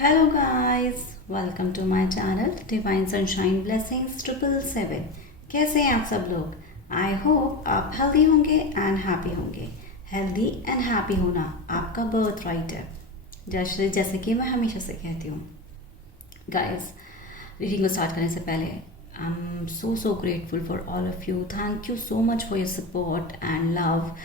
Hello guys, welcome to my channel Divine Sunshine Blessings 777। कैसे हैं आप सब लोग? आई होप आप हेल्दी होंगे एंड हैप्पी होंगे। हेल्दी एंड हैप्पी होना आपका बर्थ राइट है, जैसे कि मैं हमेशा से कहती हूँ। गाइस, रीडिंग को स्टार्ट करने से पहले आई am so grateful for all of you. Thank you so much for your support and love.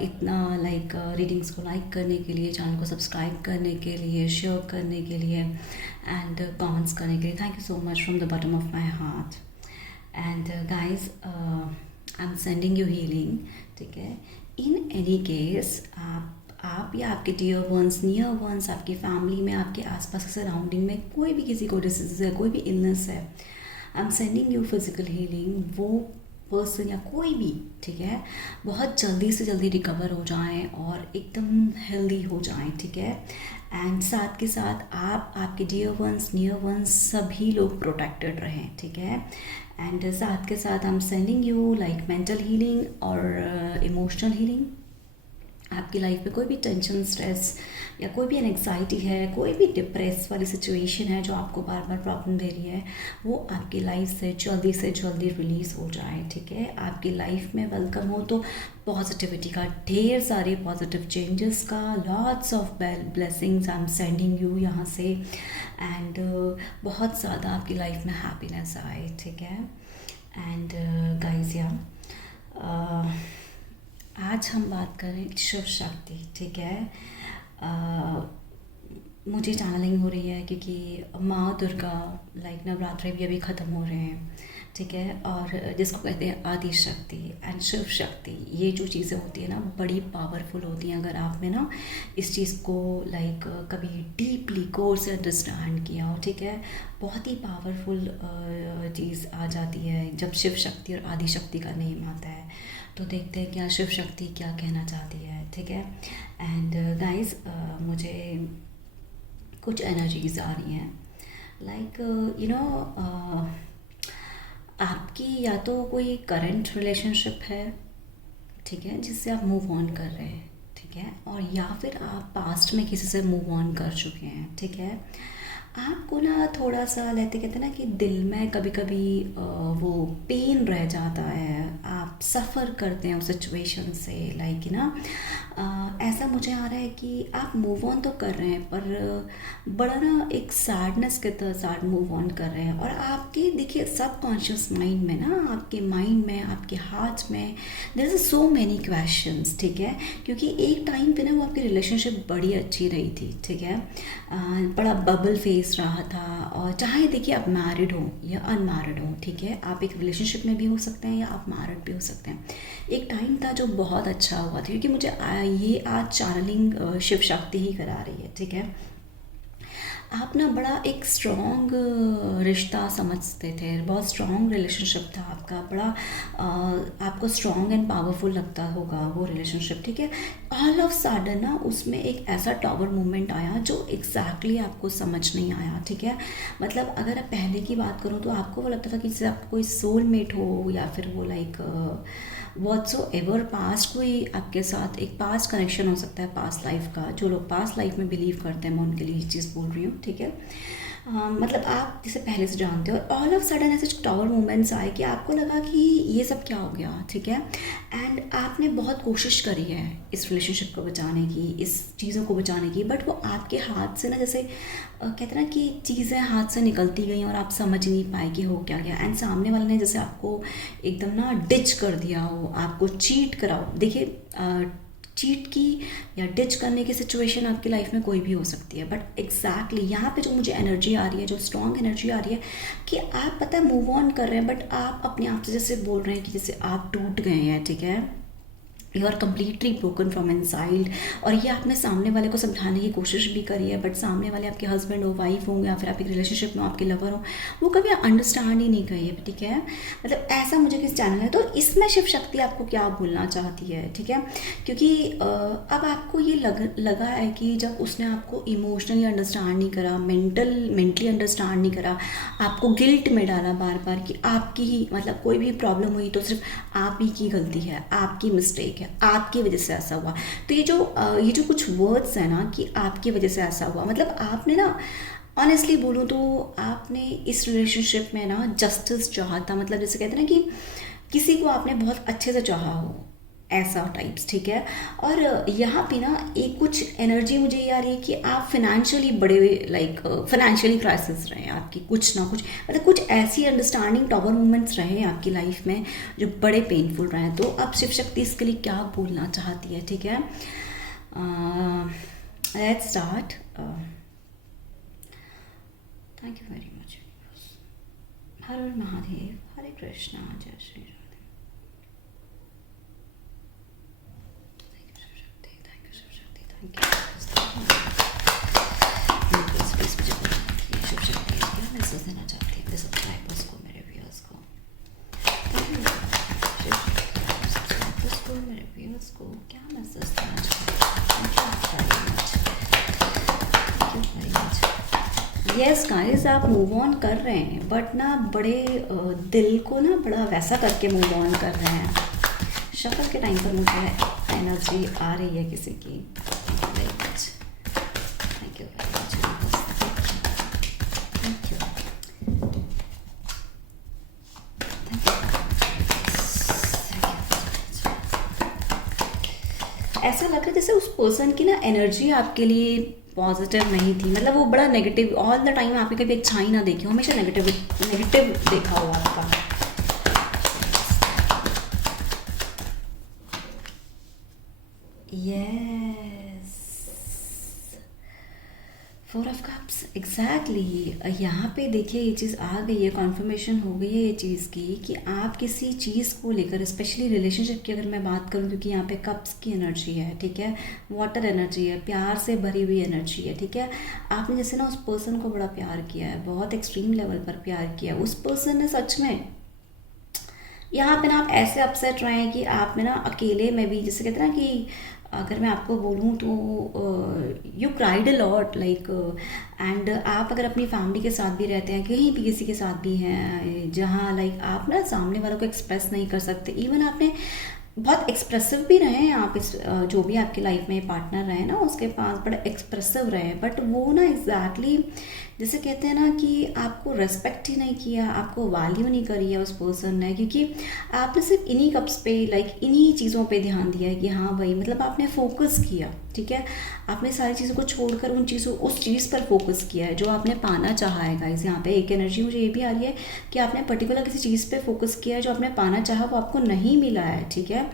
इतना रीडिंग्स को लाइक करने के लिए, चैनल को सब्सक्राइब करने के लिए, शेयर करने के लिए एंड कमेंट्स करने के लिए, thank you so much from the bottom of my heart. And guys, I am sending you healing, ठीक है। इन एनी केस आप या आपके डियर वंस, नियर वंस, आपकी फैमिली में, आपके आसपास के सराउंडिंग में कोई भी किसी को डिसीज है, कोई भी इलनेस है, I am sending you physical healing. वो पर्सन या कोई भी, ठीक है, बहुत जल्दी से जल्दी रिकवर हो जाएं और एकदम हेल्दी हो जाएं, ठीक है। एंड साथ के साथ आप, आपके डियर वंस, नियर वंस, सभी लोग प्रोटेक्टेड रहें, ठीक है। एंड साथ के साथ I am sending you like mental healing और इमोशनल हीलिंग। आपकी लाइफ में कोई भी टेंशन, स्ट्रेस या कोई भी एंग्जाइटी है, कोई भी डिप्रेस वाली सिचुएशन है जो आपको बार बार प्रॉब्लम दे रही है, वो आपकी लाइफ से जल्दी रिलीज़ हो जाए, ठीक है। आपकी लाइफ में वेलकम हो तो पॉजिटिविटी का, ढेर सारे पॉजिटिव चेंजेस का, lots of blessings I am sending you यहाँ से। एंड बहुत ज़्यादा आपकी लाइफ में हैप्पीनेस आए, ठीक है। एंड गाइस, या आज हम बात करें शिव शक्ति, ठीक है। मुझे चैनलिंग हो रही है क्योंकि माँ दुर्गा, लाइक नवरात्रे भी अभी ख़त्म हो रहे हैं, ठीक है। और जिसको कहते हैं आदि शक्ति एंड शिव शक्ति, ये जो चीज़ें होती है ना, बड़ी पावरफुल होती हैं। अगर आपने ना इस चीज़ को लाइक कभी डीपली कोर से अंडरस्टैंड किया हो, ठीक है, बहुत ही पावरफुल चीज़ आ जाती है जब शिव शक्ति और आदि शक्ति का नेम आता है। तो देखते हैं क्या शिव शक्ति क्या कहना चाहती है, ठीक है। एंड गाइस, मुझे कुछ एनर्जीज आ रही हैं, लाइक यू नो, आपकी या तो कोई करंट रिलेशनशिप है, ठीक है, जिससे आप मूव ऑन कर रहे हैं, ठीक है, और या फिर आप पास्ट में किसी से मूव ऑन कर चुके हैं, ठीक है। आपको ना थोड़ा सा कहते हैं ना कि दिल में कभी कभी वो पेन रह जाता है, आप सफ़र करते हैं उस सिचुएशन से, लाइक ना ऐसा मुझे आ रहा है कि आप मूव ऑन तो कर रहे हैं पर बड़ा ना एक सैडनेस के साथ मूव ऑन कर रहे हैं। और आपके देखिए सबकॉन्शियस माइंड में ना, आपके माइंड में, आपके हार्ट में there is so many questions, ठीक है, क्योंकि एक टाइम पे ना वो आपकी रिलेशनशिप बड़ी अच्छी रही थी, ठीक है, बड़ा बबल फेस रहा था। और चाहे देखिए आप मैरिड हो या अनमैरिड हो, ठीक है, आप एक रिलेशनशिप में भी हो सकते हैं या आप मैरिड भी हो सकते हैं। एक टाइम था जो बहुत अच्छा हुआ था, क्योंकि मुझे ये आज चैनलिंग शिव शक्ति ही करा रही है, ठीक है। आप ना बड़ा एक स्ट्रॉन्ग रिश्ता समझते थे, बहुत स्ट्रॉन्ग रिलेशनशिप था आपका, बड़ा आपको स्ट्रॉन्ग एंड पावरफुल लगता होगा वो रिलेशनशिप, ठीक है। ऑल ऑफ सडन ना उसमें एक ऐसा टावर मूवमेंट आया जो एग्जैक्टली आपको समझ नहीं आया, ठीक है। मतलब अगर आप पहले की बात करूँ तो आपको वो लगता था कि जैसे आपको कोई सोलमेट हो या फिर वो लाइक व्हाट्सोएवर पास्ट कोई आपके साथ एक पास्ट कनेक्शन हो सकता है, पास्ट लाइफ का। जो लोग पास्ट लाइफ में बिलीव करते हैं, मैं उनके लिए ये चीज़ बोल रही हूँ, ठीक है। मतलब आप जिसे पहले से जानते हो, ऑल ऑफ सडन ऐसे टावर मोमेंट्स आए कि आपको लगा कि ये सब क्या हो गया, ठीक है। एंड आपने बहुत कोशिश करी है इस रिलेशनशिप को बचाने की, इस चीज़ों को बचाने की, बट वो आपके हाथ से ना, जैसे कहते हैं ना कि चीज़ें हाथ से निकलती गई और आप समझ नहीं पाए कि हो क्या गया। एंड सामने वाले ने जैसे आपको एकदम ना डिच कर दिया हो, आपको चीट करा हो। देखिए, चीट की या डिच करने की सिचुएशन आपकी लाइफ में कोई भी हो सकती है, बट एग्जैक्टली यहाँ पे जो मुझे एनर्जी आ रही है, जो स्ट्रॉन्ग एनर्जी आ रही है कि आप पता है मूव ऑन कर रहे हैं, बट आप अपने आप से जैसे बोल रहे हैं कि जैसे आप टूट गए हैं, ठीक है, you are completely broken from inside. और ये आपने सामने वाले को समझाने की कोशिश भी करी है, बट सामने वाले आपके हस्बैंड हो, वाइफ हो, या फिर आप एक रिलेशनशिप में आपके लवर हो, वो कभी अंडरस्टैंड ही नहीं करी है, ठीक है। मतलब ऐसा मुझे किस चैनल है, तो इसमें शिव शक्ति आपको क्या बोलना चाहती है, ठीक है। क्योंकि अब आपको ये लगा है कि जब उसने आपको इमोशनली अंडरस्टैंड नहीं करा, मेंटली अंडरस्टैंड नहीं करा, आपको गिल्ट में डाला बार बार कि आपकी ही, मतलब कोई भी प्रॉब्लम हुई तो सिर्फ आप ही की गलती है, आपकी मिस्टेक है, है, आपकी वजह से ऐसा हुआ। तो ये जो कुछ वर्ड्स हैं ना कि आपकी वजह से ऐसा हुआ, मतलब आपने ना ऑनेस्टली बोलूँ तो आपने इस रिलेशनशिप में ना जस्टिस चाहा था, मतलब जैसे कहते हैं ना कि किसी को आपने बहुत अच्छे से चाहा हो, ऐसा टाइप्स, ठीक है। और यहाँ पे ना एक कुछ एनर्जी मुझे ये आ रही है कि आप फिनेंशियली बड़े लाइक फिनेंशियली क्राइसिस रहे हैं आपकी, कुछ ना कुछ मतलब कुछ ऐसी अंडरस्टैंडिंग टॉवर मोमेंट्स रहे हैं आपकी लाइफ में जो बड़े पेनफुल रहे हैं। तो अब शिव शक्ति इसके लिए क्या बोलना चाहती है, ठीक है। Let's start. Thank you very much. Har Har Mahadev, हरे कृष्णा, जय श्री राधे। मैसेज देना चाहती है सब्सक्राइबर्स को, मेरे व्यूअर्स को, मेरे व्यूअर्स को क्या मैसेज देना चाहती है। यस गाइस, आप मूव ऑन कर रहे हैं बट ना बड़े दिल को ना बड़ा वैसा करके मूव ऑन कर रहे हैं। शफल के टाइम पर मुझे एनर्जी आ रही है किसी की। Thank you very much. Thank you. ऐसा लग रहा है जैसे उस पर्सन की ना एनर्जी आपके लिए पॉजिटिव नहीं थी, मतलब वो बड़ा नेगेटिव ऑल द टाइम, आपने कभी अच्छाई ना देखी हो, हमेशा नेगेटिव देखा हो आपका। Yes, 4 of cups exactly. यहाँ पे देखिए ये चीज़ आ गई है, कॉन्फर्मेशन हो गई है ये चीज़ की कि आप किसी चीज़ को लेकर, स्पेशली रिलेशनशिप की अगर मैं बात करूँ, क्योंकि यहाँ पे कप्स की एनर्जी है, ठीक है, वाटर एनर्जी है, प्यार से भरी हुई एनर्जी है, ठीक है। आपने जैसे ना उस पर्सन को बड़ा प्यार किया है, बहुत एक्सट्रीम लेवल पर प्यार किया है, उस पर्सन ने सच में यहाँ पे ना आप ऐसे अपसेट रहे हैं कि आपने ना अकेले में भी, जैसे कहते हैं ना कि अगर मैं आपको बोलूँ तो you cried a lot like, and आप अगर अपनी फैमिली के साथ भी रहते हैं, कहीं भी किसी के साथ भी हैं जहाँ लाइक आप ना सामने वालों को एक्सप्रेस नहीं कर सकते, इवन आपने बहुत एक्सप्रेसिव भी रहे हैं आप, इस जो भी आपकी लाइफ में पार्टनर रहे ना उसके पास बड़ा एक्सप्रेसिव रहे, बट वो ना एग्जैक्टली जैसे कहते हैं ना कि आपको रेस्पेक्ट ही नहीं किया, आपको वैल्यू नहीं करी है उस पर्सन ने, क्योंकि आपने सिर्फ इन्हीं कप्स पे लाइक इन्हीं चीज़ों पे ध्यान दिया है कि हाँ भाई, मतलब आपने फोकस किया, ठीक है, आपने सारी चीज़ों को छोड़कर उस चीज़ पर फोकस किया है जो आपने पाना चाहा है। गाइस यहाँ पे एक एनर्जी मुझे ये भी आ रही है कि आपने पर्टिकुलर किसी चीज़ पे फोकस किया है, जो आपने पाना चाहा वो आपको नहीं मिला है, ठीक है।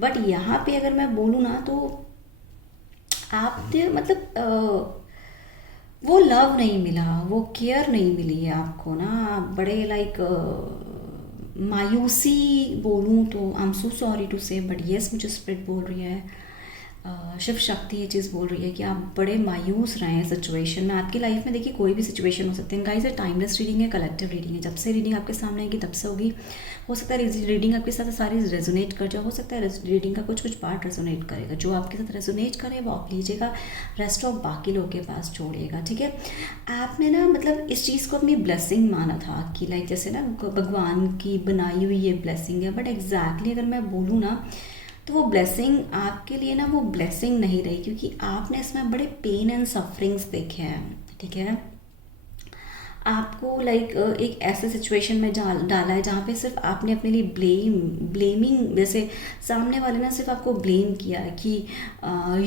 बट यहाँ पे अगर मैं बोलूँ ना तो आपने मतलब वो लव नहीं मिला, वो केयर नहीं मिली है आपको ना, बड़े लाइक मायूसी बोलूँ तो I am so sorry to say, but yes मुझे स्पिरिट बोल रही है, शिव शक्ति ये चीज़ बोल रही है कि आप बड़े मायूस रहे हैं सिचुएशन में। आपकी लाइफ में देखिए कोई भी सिचुएशन हो सकती है गाइस, ये टाइमलेस रीडिंग है, कलेक्टिव रीडिंग है, जब से रीडिंग आपके सामने आएगी तब से होगी। हो सकता है रीडिंग आपके साथ सारी रेजोनेट कर जाए, हो सकता है रीडिंग का कुछ पार्ट रेजोनेट करेगा, जो आपके साथ रेजोनेट करे वो आप लीजिएगा, रेस्ट ऑफ बाकी लोगों के पास छोड़िएगा, ठीक है। आपने ना मतलब इस चीज़ को अपनी ब्लेसिंग माना था कि लाइक जैसे ना भगवान की बनाई हुई ये ब्लेसिंग है, बट एग्जैक्टली अगर मैं बोलूँ ना तो वो ब्लेसिंग आपके लिए ना वो ब्लेसिंग नहीं रही, क्योंकि आपने इसमें बड़े पेन एंड सफरिंग्स देखे हैं, ठीक है। आपको लाइक एक ऐसे सिचुएशन में डाला है जहाँ पे सिर्फ आपने अपने लिए ब्लेमिंग, जैसे सामने वाले ने सिर्फ आपको ब्लेम किया है कि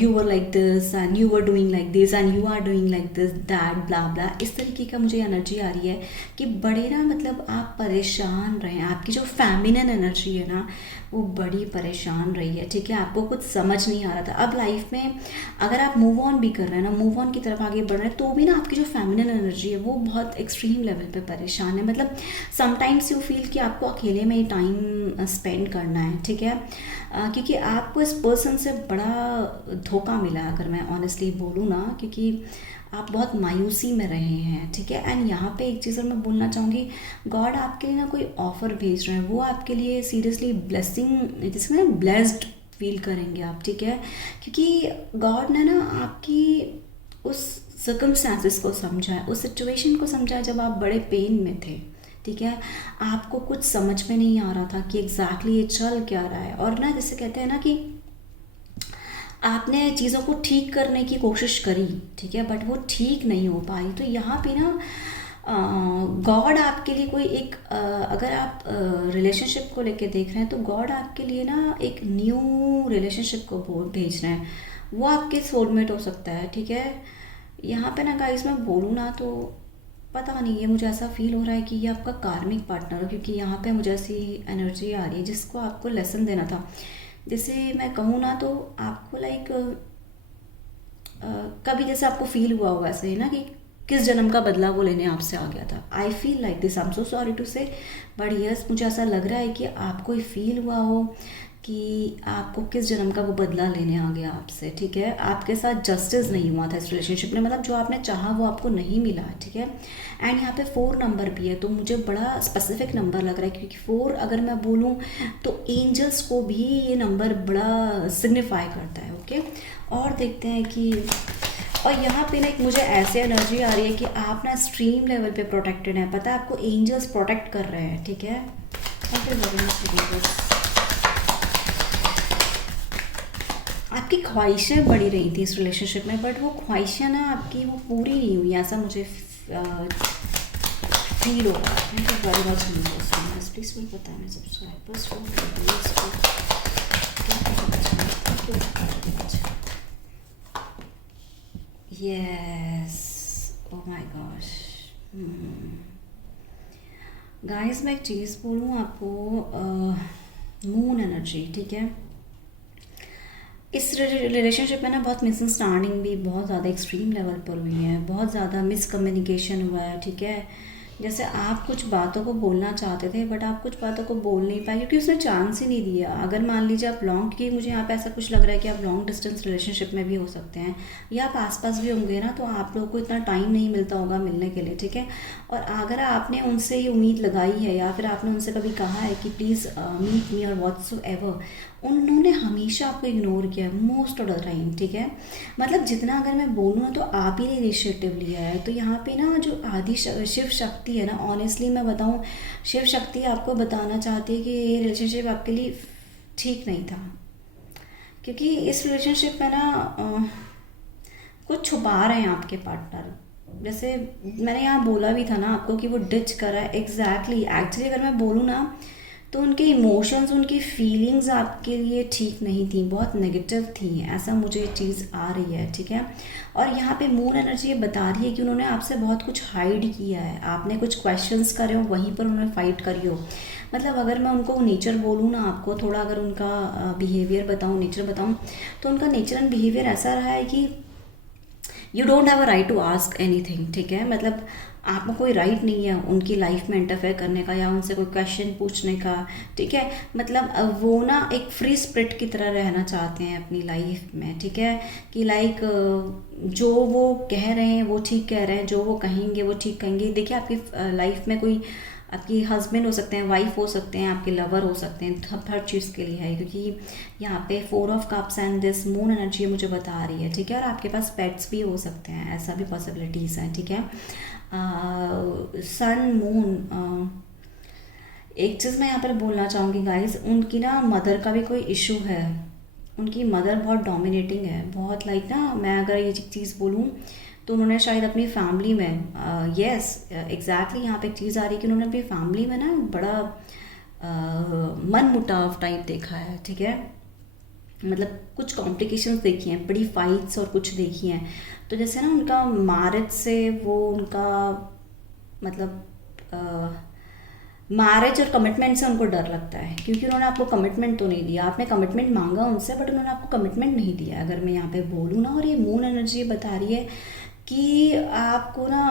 you were like this and you were doing like this and you are doing like this that blah blah, इस तरीके का मुझे एनर्जी आ रही है कि बड़े ना मतलब आप परेशान रहे हैं, आपकी जो फेमिनिन एनर्जी है ना वो बड़ी परेशान रही है, ठीक है। आपको कुछ समझ नहीं आ रहा था। अब लाइफ में अगर आप मूव ऑन भी कर रहे हैं ना, मूव ऑन की तरफ आगे बढ़ रहे हैं, तो भी ना आपकी जो फेमिनिन एनर्जी है वो बहुत एक्सट्रीम लेवल पे परेशान है। मतलब समटाइम्स यू फील कि आपको अकेले में ही टाइम स्पेंड करना है, ठीक है, क्योंकि आपको इस पर्सन से बड़ा धोखा मिला, अगर मैं ऑनेस्टली बोलूँ ना, क्योंकि आप बहुत मायूसी में रहे हैं, ठीक है। एंड यहाँ पे एक चीज़ और मैं बोलना चाहूँगी, गॉड आपके लिए ना कोई ऑफ़र भेज रहे हैं, वो आपके लिए सीरियसली ब्लेसिंग, जिसमें ना ब्लेस्ड फील करेंगे आप, ठीक है, क्योंकि गॉड ने ना आपकी उस सर्कमस्टांसेस को समझा है, उस सिचुएशन को समझा है जब आप बड़े पेन में थे, ठीक है, आपको कुछ समझ में नहीं आ रहा था कि एग्जैक्टली ये चल क्या रहा है। और ना जैसे कहते हैं ना कि आपने चीज़ों को ठीक करने की कोशिश करी, ठीक है, बट वो ठीक नहीं हो पाई। तो यहाँ पे ना गॉड आपके लिए कोई एक अगर आप रिलेशनशिप को लेके देख रहे हैं तो गॉड आपके लिए ना एक न्यू रिलेशनशिप को भेज रहे हैं। वो आपके सोलमेट हो सकता है, ठीक है। यहाँ पे ना गाइस मैं बोलूँ ना तो पता नहीं, ये मुझे ऐसा फील हो रहा है कि ये आपका कार्मिक पार्टनर हो, क्योंकि यहाँ पे मुझे ऐसी एनर्जी आ रही है जिसको आपको लेसन देना था। जैसे मैं कहूँ ना तो आपको लाइक कभी जैसे आपको फील हुआ होगा ऐसे ही ना कि किस जन्म का बदला वो लेने आपसे आ गया था। I feel like this, I am so sorry to say, but yes मुझे ऐसा लग रहा है कि आपको फील हुआ हो कि आपको किस जन्म का वो बदला लेने आ गया आपसे, ठीक है। आपके साथ जस्टिस नहीं हुआ था इस रिलेशनशिप में, मतलब जो आपने चाहा वो आपको नहीं मिला, ठीक है। एंड यहाँ पे 4 नंबर भी है, तो मुझे बड़ा स्पेसिफिक नंबर लग रहा है, क्योंकि 4 अगर मैं बोलूँ तो एंजल्स को भी ये नंबर बड़ा सिग्निफाई करता है, ओके। और देखते हैं कि और यहाँ पे ना एक मुझे ऐसे एनर्जी आ रही है कि आप ना स्ट्रीम लेवल पे प्रोटेक्टेड हैं, पता है आपको एंजल्स प्रोटेक्ट कर रहे हैं, ठीक है। आपकी ख्वाहिशें बढ़ी रही थी इस रिलेशनशिप में, बट वो ख्वाहिशें ना आपकी वो पूरी नहीं हुई, ऐसा मुझे फील हो रहा है। Thank you very much please मुझे बताएं मैं subscribers yes, oh my gosh guys, मैं एक चीज़ बोलूँ आपको, मून एनर्जी, ठीक है। इस रिलेशनशिप में ना बहुत मिसअंडरस्टैंडिंग भी बहुत ज़्यादा एक्सट्रीम लेवल पर हुई है, बहुत ज़्यादा मिसकम्युनिकेशन हुआ है, ठीक है। जैसे आप कुछ बातों को बोलना चाहते थे बट आप कुछ बातों को बोल नहीं पाए क्योंकि उसने चांस ही नहीं दिया। अगर मान लीजिए आप लॉन्ग, क्योंकि मुझे यहाँ पे ऐसा कुछ लग रहा है कि आप लॉन्ग डिस्टेंस रिलेशनशिप में भी हो सकते हैं या आप आसपास भी होंगे ना, तो आप लोगों को इतना टाइम नहीं मिलता होगा मिलने के लिए, ठीक है। और अगर आपने उनसे ये उम्मीद लगाई है या फिर आपने उनसे कभी कहा है कि प्लीज़ मीट मी और व्हाट्सएवर, उन्होंने हमेशा आपको इग्नोर किया मोस्ट ऑफ द टाइम, ठीक है। मतलब जितना अगर मैं बोलूँ ना तो आप ही ने इनिशिएटिव लिया है। तो यहाँ पे ना जो आदि शिव शक्ति है ना, ऑनेस्टली मैं बताऊँ, शिव शक्ति आपको बताना चाहती है कि ये रिलेशनशिप आपके लिए ठीक नहीं था, क्योंकि इस रिलेशनशिप में ना कुछ छुपा रहे हैं आपके पार्टनर। जैसे मैंने यहाँ बोला भी था ना आपको कि वो डिच करा है, एग्जैक्टली एक्चुअली अगर मैं बोलूँ ना तो उनके इमोशंस, उनकी फीलिंग्स आपके लिए ठीक नहीं थी, बहुत नेगेटिव थी, ऐसा मुझे चीज़ आ रही है, ठीक है। और यहाँ पे मून एनर्जी ये बता रही है कि उन्होंने आपसे बहुत कुछ हाइड किया है, आपने कुछ क्वेश्चंस करे हो वहीं पर उन्होंने फाइट करी हो। मतलब अगर मैं उनको नेचर बोलूँ ना आपको थोड़ा, अगर उनका बिहेवियर बताऊँ, नेचर बताऊँ, तो उनका नेचर एंड बिहेवियर ऐसा रहा है कि you don't have a right to ask anything, ठीक है। मतलब आपको कोई राइट नहीं है उनकी लाइफ में इंटरफेयर करने का या उनसे कोई क्वेश्चन पूछने का, ठीक है। मतलब वो ना एक फ्री स्पिरिट की तरह रहना चाहते हैं अपनी लाइफ में, ठीक है। कि लाइक जो वो कह रहे हैं वो ठीक कह रहे हैं, जो वो कहेंगे वो ठीक कहेंगे। देखिए आपकी लाइफ में कोई आपकी हस्बैंड हो सकते हैं, वाइफ हो सकते हैं, आपके लवर हो सकते हैं, हर चीज़ के लिए है, क्योंकि यहाँ पे 4 of cups and this moon energy मुझे बता रही है, ठीक है। और आपके पास पेट्स भी हो सकते हैं, ऐसा भी पॉसिबिलिटीज़ हैं, ठीक है। सन मून, एक चीज़ मैं यहाँ पर बोलना चाहूँगी गाइस, उनकी ना मदर का भी कोई इशू है। उनकी मदर बहुत डोमिनेटिंग है, बहुत लाइक ना, मैं अगर ये चीज़ बोलूँ तो उन्होंने शायद अपनी फैमिली में यस एग्जैक्टली यहाँ पे एक चीज़ आ रही है कि उन्होंने अपनी फैमिली में ना बड़ा मन मुटाव टाइप देखा है, ठीक है। मतलब कुछ कॉम्प्लिकेशंस देखी हैं, बड़ी फाइट्स और कुछ देखी हैं। तो जैसे ना उनका मैरिज से वो उनका मतलब मैरिज और कमिटमेंट से उनको डर लगता है, क्योंकि उन्होंने आपको कमिटमेंट तो नहीं दिया, आपने कमिटमेंट मांगा उनसे बट उन्होंने आपको कमिटमेंट नहीं दिया, अगर मैं यहाँ पे बोलूँ ना। और ये मून एनर्जी बता रही है कि आपको ना,